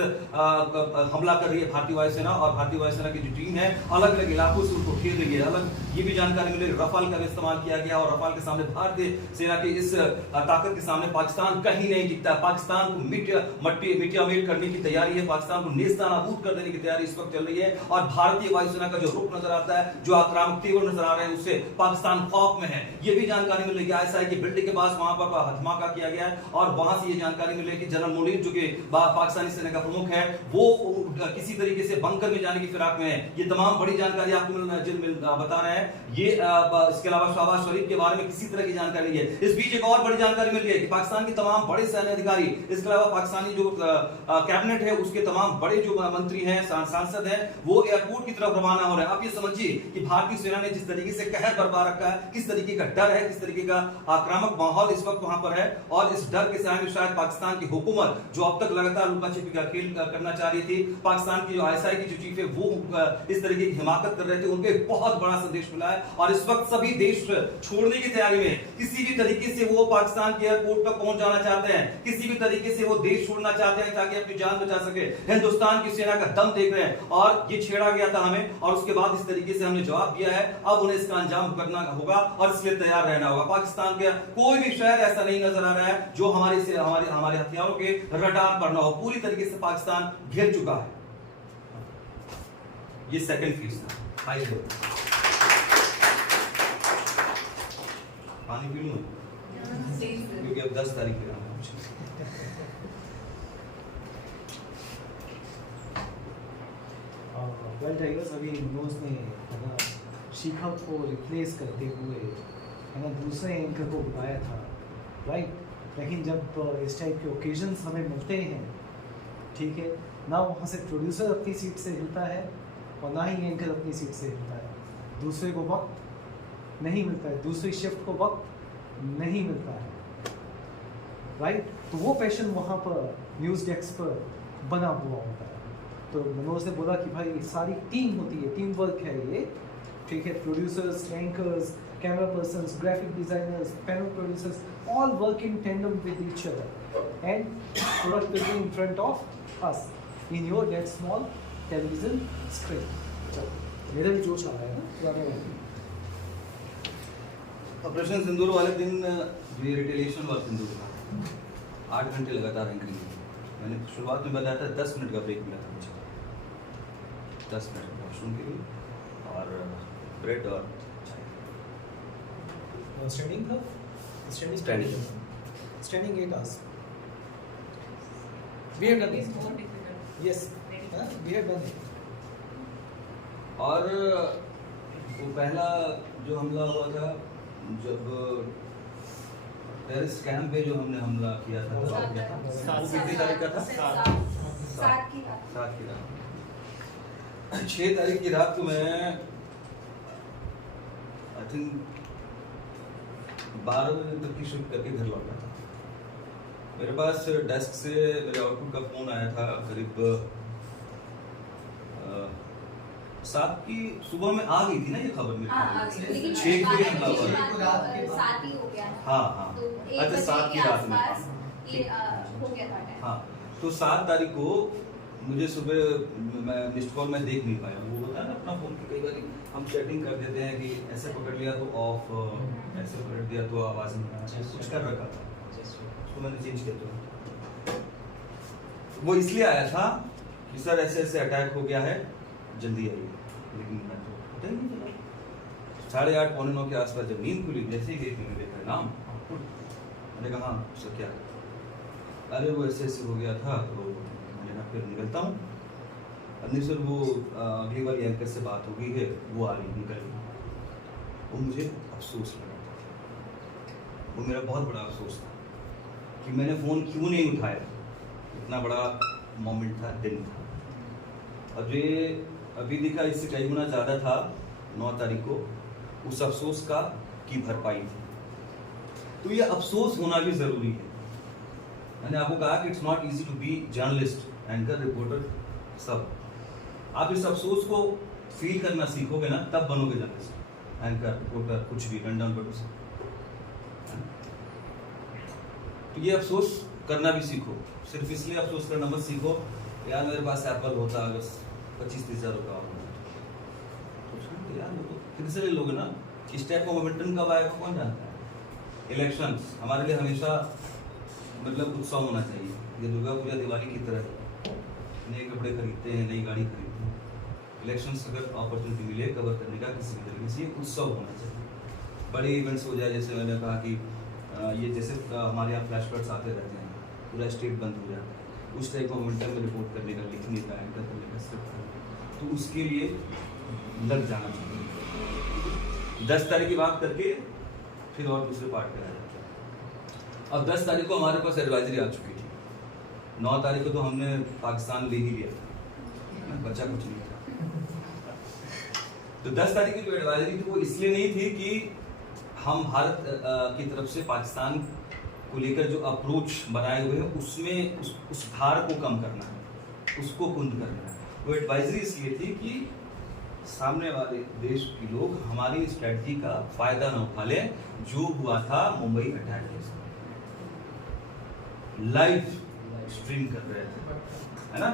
हमला कर रही है भारतीय वायुसेना, और भारतीय वायुसेना की जो टीम है अलग अलग इलाकों से उनको घेर रही है। अलग ये भी जानकारी मिली, रफाल का भी इस्तेमाल किया गया, और रफाल के सामने भारतीय सेना की इस ताकत के सामने पाकिस्तान कहीं नहीं टिकता। पाकिस्तान को मिटियामेट करने की तैयारी है, पाकिस्तान को नेस्तनाबूद कर देने की तैयारी इस वक्त चल रही है। और भारतीय वायुसेना का जो रुख नजर आता है, जो आक्रामक तीव्र नजर आ रहे हैं, उससे पाकिस्तान खौफ में है। ये भी जानकारी मिल रही है, ऐसा है कि बिल्डिंग के पास वहां पर धमाका किया गया है, और वहां से ये जानकारी मिली है कि जनरल मुनीर जो कि पाकिस्तानी सेना का प्रमुख है, वो किसी तरीके से बंकर में जाने की फिराक में है। ये तमाम बड़ी जानकारी आपको बता रहे हैं। ये इसके अलावा शहबाज शरीफ के बारे में किसी तरह की जानकारी नहीं है। इस बीच एक और बड़ी जानकारी मिल रही है कि पाकिस्तान के तमाम बड़े सैन्य अधिकारी, इसके अलावा पाकिस्तानी जो कैबिनेट है उसके तमाम बड़े जो मंत्री हैं, सांसद हैं, वो एयरपोर्ट की तरफ रवाना हो रहे हैं। आप ये समझिए कि भारतीय सेना ने जिस तरीके से कहर बरपा रखा है, किस तरीके का डर है, किस तरीके का आक्रामक माहौल इस वक्त वहां पर है, और इस डर के सामने शायद पाकिस्तान की हुकूमत, जो अब तक लगातार लुका छिपी का खेल करना चाह रही थी, पाकिस्तान की जो ISI की जो चीफ है वो इस तरीके की हिमाकत कर रहे थे, उनको एक बहुत बड़ा संदेश मिला है। और इस वक्त सभी देश छोड़ने की तैयारी में, किसी भी तरीके से वो पाकिस्तान के एयरपोर्ट तक पहुंच जाना चाहते हैं, किसी भी तरीके से वो देश छोड़ना चाहते हैं ताकि अपनी जान बचा सके। हिंदुस्तान की सेना का दम देख रहे हैं, और ये छेड़ा गया था हमें, और उसके बाद इस तरीके से हमने जवाब दिया है। अब उन्हें इसका अंजाम करना होगा, और इसलिए तैयार रहना होगा। पाकिस्तान के कोई भी शहर ऐसा नहीं नजर आ रहा है जो हमारे हथियारों के रडार पर ना हो। पूरी तरीके से पाकिस्तान घिर चुका है। ये सेकंड फेज था। आइए पानी पी लूं, क्योंकि अब 10 तारीख के वेल टाइगर्स, अभी न्यूज़ में शिखा को रिप्लेस करते हुए है ना दूसरे एंकर को बुलाया था, राइट। लेकिन जब इस टाइप के ओकेजन्स हमें मिलते हैं, ठीक है, ना वहाँ से प्रोड्यूसर अपनी सीट से हिलता है और ना ही एंकर अपनी सीट से हिलता है। दूसरे को वक्त नहीं मिलता है, दूसरी शिफ्ट को वक्त नहीं मिलता है, राइट। तो वो पैशन वहाँ पर न्यूज़ डेस्क पर बना हुआ होता है। तो मनोज ने बोला कि भाई सारी टीम होती है, टीम वर्क है ये, ठीक है। Producers, anchors, camera persons, graphic designers, panel producers, all work in tandem with each other and product will be in front of us in your that small television screen. चलो मेरा भी जोश आ रहा है ना पुराने वाले। ऑपरेशन सिंदूर वाले दिन ये रिटेलिएशन वाला सिंदूर था, 8 घंटे लगातार एंकरिंग की। मैंने शुरुआत में बताया था 10 मिनट का ब्रेक मिला था मुझे, 10 मिनट वॉशरूम के लिए और ब्रेड और चाय। स्टैंडिंग था, Standing. Standing 8 hours. We have done it. more difficult. Yes, we have done it. और वो पहला जो हमला हुआ था जब टेररिस्ट कैंप पे जो हमने हमला किया था, वो कितनी तारीख का था? 7 की रात। 7 की रात। 6 तारीख की रात को मैं आई थिंक 12 बजे तक की शिफ्ट करके घर लौटा था। मेरे पास डेस्क से मेरे आउटपुट का फोन आया था करीब 7 की सुबह में आ गई थी ना ये खबर मेरे पास। लेकिन 6 बजे हमला हुआ। 7 ही हो गया ना। हाँ तो एक अच्छा बजे 7 के की रात में। आसपास ये हो गया था टाइम। हाँ तो 7 तारीख को मुझे सुबह मैं मिस्ड कॉल में देख नहीं पाया। वो होता है ना अपना फोन की कई बार हम सेटिंग कर देते हैं कि ऐसे पकड़ लिया तो ऑफ, ऐसे पकड़ दिया तो आवाज नहीं आना, कुछ कर रखा था, उसको मैंने चेंज किया। तो वो इसलिए आया था कि सर ऐसे ऐसे अटैक हो गया है, जल्दी आइए। लेकिन मैं तो पता ही नहीं चला। 8:30 पौने 9 के आसपास जब नींद खुली, जैसे ही गेट में देखा नाम, मैंने कहा हाँ सर क्या, अरे वो ऐसे ऐसे हो गया था। तो मैंने कहा फिर निकलता हूँ। नहीं सर वो अगली बार एंकर से बात हो गई है, वो आ रही निकल गई। वो मुझे अफसोस लगा, वो मेरा बहुत बड़ा अफसोस था कि मैंने फ़ोन क्यों नहीं उठाया। इतना बड़ा मोमेंट था, दिन था। अब ये अभी दिखा इससे कई गुना ज़्यादा था 9 तारीख को, उस अफसोस का की भरपाई थी। तो ये अफसोस होना भी ज़रूरी है। मैंने आपको कहा कि it's not easy to be journalist, anchor, reporter, सब। आप इस अफसोस को फील करना सीखोगे ना, तब बनोगे जर्नलिस्ट, एंकर, रिपोर्टर, कुछ भी रन डाउन करो। तो ये अफसोस करना भी सीखो। सिर्फ इसलिए अफसोस करना मत सीखो यार मेरे पास एप्पल होता बस 25-30 हज़ार रुपये यार फिर से ले लोगे ना। इस टाइप का मोमेंटम कब आएगा कौन जानता है। इलेक्शंस हमारे लिए हमेशा मतलब उत्सव होना चाहिए। ये दुर्गा पूजा, दिवाली की तरह नए कपड़े खरीदते हैं, नई गाड़ी खरीदते हैं। इलेक्शंस अगर अपॉर्चुनिटी मिले कवर करने का किसी भी तरीके से, उत्सव होना चाहिए। बड़े इवेंट्स हो जाए, जैसे मैंने कहा कि ये जैसे हमारे यहाँ फ्लैश फ्लड्स आते रहते हैं, पूरा स्टेट बंद हो जाता है, उस टाइप का मोमेंटम में रिपोर्ट करने का, लिखने का, एंकर करने का, स्क्रिप्ट करने का, तो उसके लिए लग जाना चाहिए। 10 तारीख की बात करके फिर और दूसरे पार्ट पे आ जाता है। अब 10 तारीख को हमारे पास एडवाइजरी आ चुकी थी। 9 तारीख को तो हमने पाकिस्तान ले ही लिया था, बचा कुछ नहीं था। तो 10 तारीख की जो एडवाइजरी थी वो इसलिए नहीं थी कि हम भारत की तरफ से पाकिस्तान को लेकर जो अप्रोच बनाए हुए हैं उसमें उस धार को कम करना है, उसको कुंद करना है। वो एडवाइजरी इसलिए थी कि सामने वाले देश के लोग हमारी स्ट्रेटजी का फायदा न उठा लें, जो हुआ था मुंबई अटैक के समय। लाइव स्ट्रीम कर रहे थे, है ना,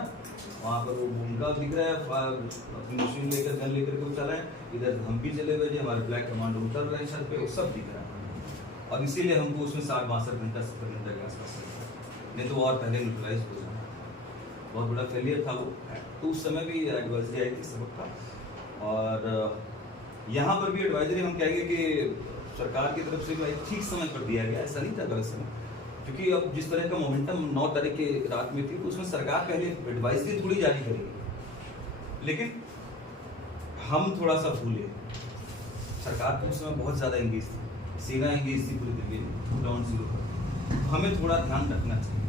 वहाँ पर वो उनका दिख रहा है, अपनी मशीन लेकर, गन लेकर के वो चल रहे हैं, इधर हम भी चले हुए थे, हमारे ब्लैक कमांडो उतर रहे हैं छत पे, वो सब दिख रहा है। और इसीलिए हमको उसमें 60-62 घंटा 70 घंटा के आसपास, नहीं तो और पहले न्यूट्रलाइज हो जाना। बहुत बड़ा फेलियर था वो। तो उस समय भी एडवाइजरी आई थी, सबक था। और यहाँ पर भी एडवाइजरी हम कहेंगे कि सरकार की तरफ से भी ठीक समय पर दिया गया, ऐसा नहीं था गलत समय। क्योंकि अब जिस तरह का मोमेंटम 9 तारीख की रात में थी, तो उसमें सरकार पहले एडवाइजरी थोड़ी जारी करेगी, लेकिन हम थोड़ा सा भूले, सरकार तो उस समय बहुत ज़्यादा इंगेज थी, सेना इंगेज थी पूरी दिल्ली में ग्राउंड जीरो पर, हमें थोड़ा ध्यान रखना चाहिए।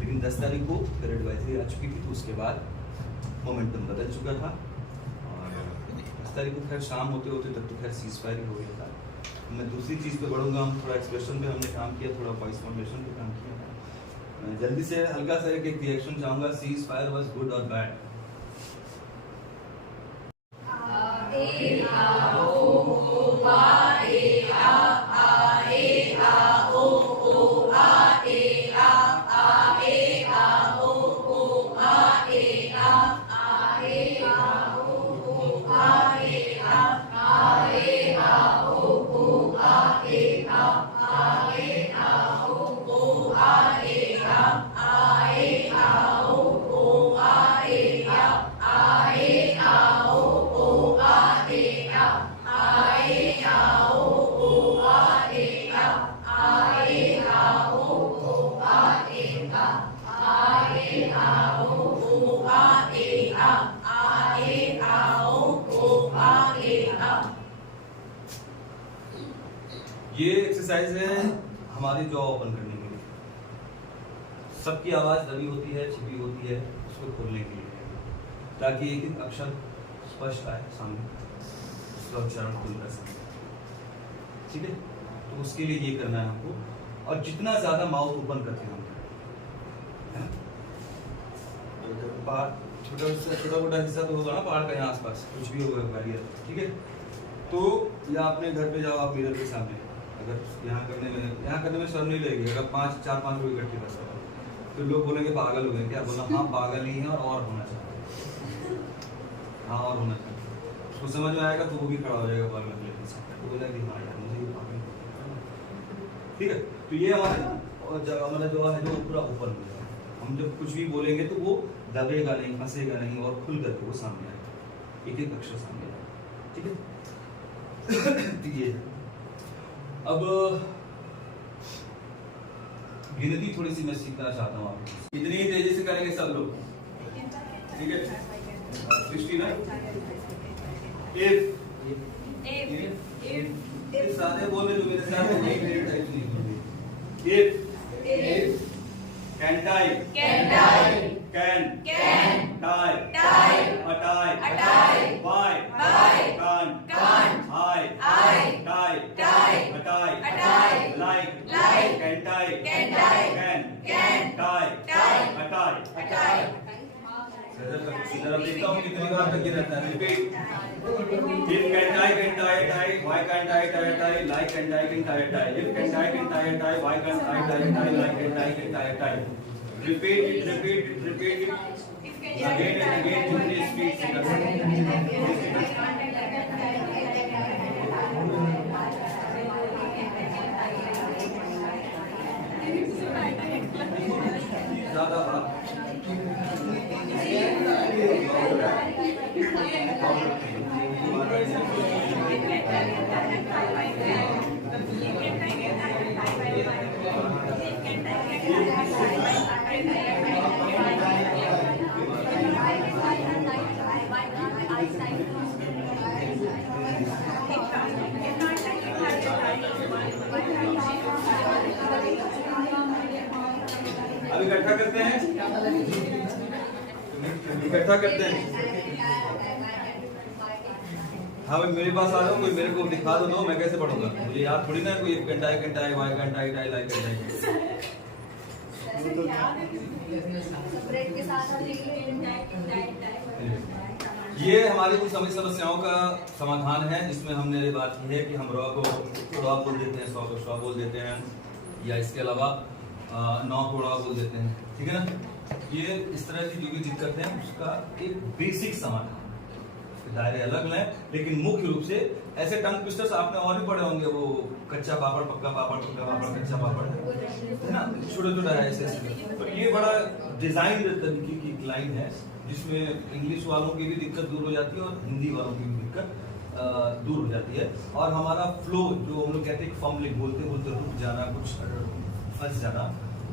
लेकिन 10 तारीख को फिर एडवाइजरी आ चुकी थी, तो उसके बाद मोमेंटम बदल चुका था और 10 तारीख को खैर शाम होते होते तक तो खैर सीज फायर ही हो गया था। मैं दूसरी चीज़ पे बढ़ूंगा, हम थोड़ा एक्सप्रेशन पे हमने काम किया, थोड़ा वॉइस मॉड्यूलेशन पे काम किया। मैं जल्दी से हल्का सा एक रिएक्शन चाहूँगा, सीज फायर वाज गुड और बैड? ये एक्सरसाइज है हमारी जॉ ओपन करने के लिए। सबकी आवाज दबी होती है, छिपी होती है, उसको खोलने के लिए, ताकि एक एक अक्षर स्पष्ट आए सामने, उसका उच्चारण खुलकर सके। ठीक है, तो उसके लिए ये करना है हमको, और जितना ज्यादा माउथ ओपन करके हम छोटा मोटा हिस्सा तो होगा ना पहाड़ का, यहाँ आसपास कुछ भी होगा बैरियर। ठीक है, तो या अपने घर पे जाओ आप मिरर के सामने, अगर यहाँ करने में शर्म नहीं लगेगी। अगर 4-5 लोग इकट्ठे कर सकते तो लोग बोलेंगे पागल हो गए क्या? बोला हाँ पागल ही है और होना चाहिए, हाँ और होना चाहिए। उसको समझ में आएगा तो वो भी खड़ा हो जाएगा पागल अगले दिन से, तो बोला कि हाँ यार मुझे ये पागल। ठीक है, तो ये हमारा जो है जो पूरा ओपन हो जाएगा। हम जब कुछ भी बोलेंगे तो वो दबेगा नहीं, फंसेगा नहीं, और खुल करके वो सामने आएगा, एक एक अक्षर सामने आएगा। ठीक है, ये अब गिनती थोड़ी सी मैं सीखना चाहता हूँ आपको, इतनी ही तेजी से करेंगे सब लोग। ठीक है, 69 इफ सारे बोले जो मेरे साथ नहीं मेरे टाइप नहीं बोलते। If can tie can tie tie why can't I tie like can tie can tie जरा देखता हूँ कितनी बार तक ये रहता है। Repeat, if can tie why can't I tie like can tie if can tie why can't I tie like can tie repeat it again and again जितनी speed से कर ज़्यादा अब इकट्ठा करते हैं, हाँ भाई मेरे पास आ जाओ, कोई मेरे को दिखा दो, मैं कैसे पढ़ूंगा? मुझे याद थोड़ी ना कोई कंटाई वाई कंटाई टाई लाइक ये हमारी कुछ समस्याओं का समाधान है, जिसमें हमने ये बात की है कि हम रॉ को रॉ बोल देते हैं, सॉ को शॉ बोल देते हैं, या इसके अलावा नौ को रॉ बोल देते हैं। ठीक है ना, ये इस तरह की जो भी दिक्कत है उसका एक बेसिक समाधान। दायरे अलग हैं, लेकिन मुख्य रूप से ऐसे टंग ट्विस्टर्स आपने और भी पढ़े होंगे, वो कच्चा पापड़ पक्का पापड़ कच्चा पापड़, है ना, छोटा छोटा है ऐसे। तो ये बड़ा डिजाइन तरीके की लाइन है, जिसमें इंग्लिश वालों की भी दिक्कत दूर हो जाती है और हिंदी वालों की भी दिक्कत दूर हो जाती है, और हमारा फ्लो जो हम लोग कहते हैं फॉर्मलिंग बोलते बोलते रुक जाना, कुछ फंस जाना,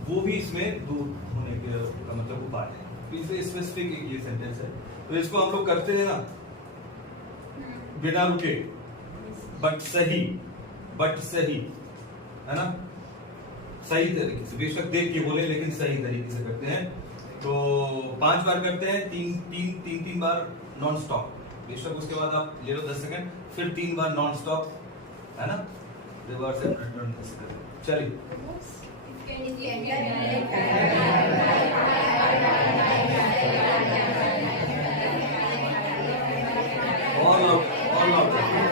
वो भी इसमें दूर होने के का मतलब उपाय है। इसमें स्पेसिफिक ये सेंटेंस है, तो इसको हम लोग करते हैं ना बिना रुके। बट सही, है ना, सही तरीके से, बेशक देख के बोले लेकिन सही तरीके से करते हैं। तो 5 बार करते हैं, तीन बार नॉन स्टॉप, बेशक उसके बाद आप ले लो 10 सेकंड, फिर 3 बार नॉन स्टॉप, है ना, रिवर्स एंड रिटर्न। चलिए all out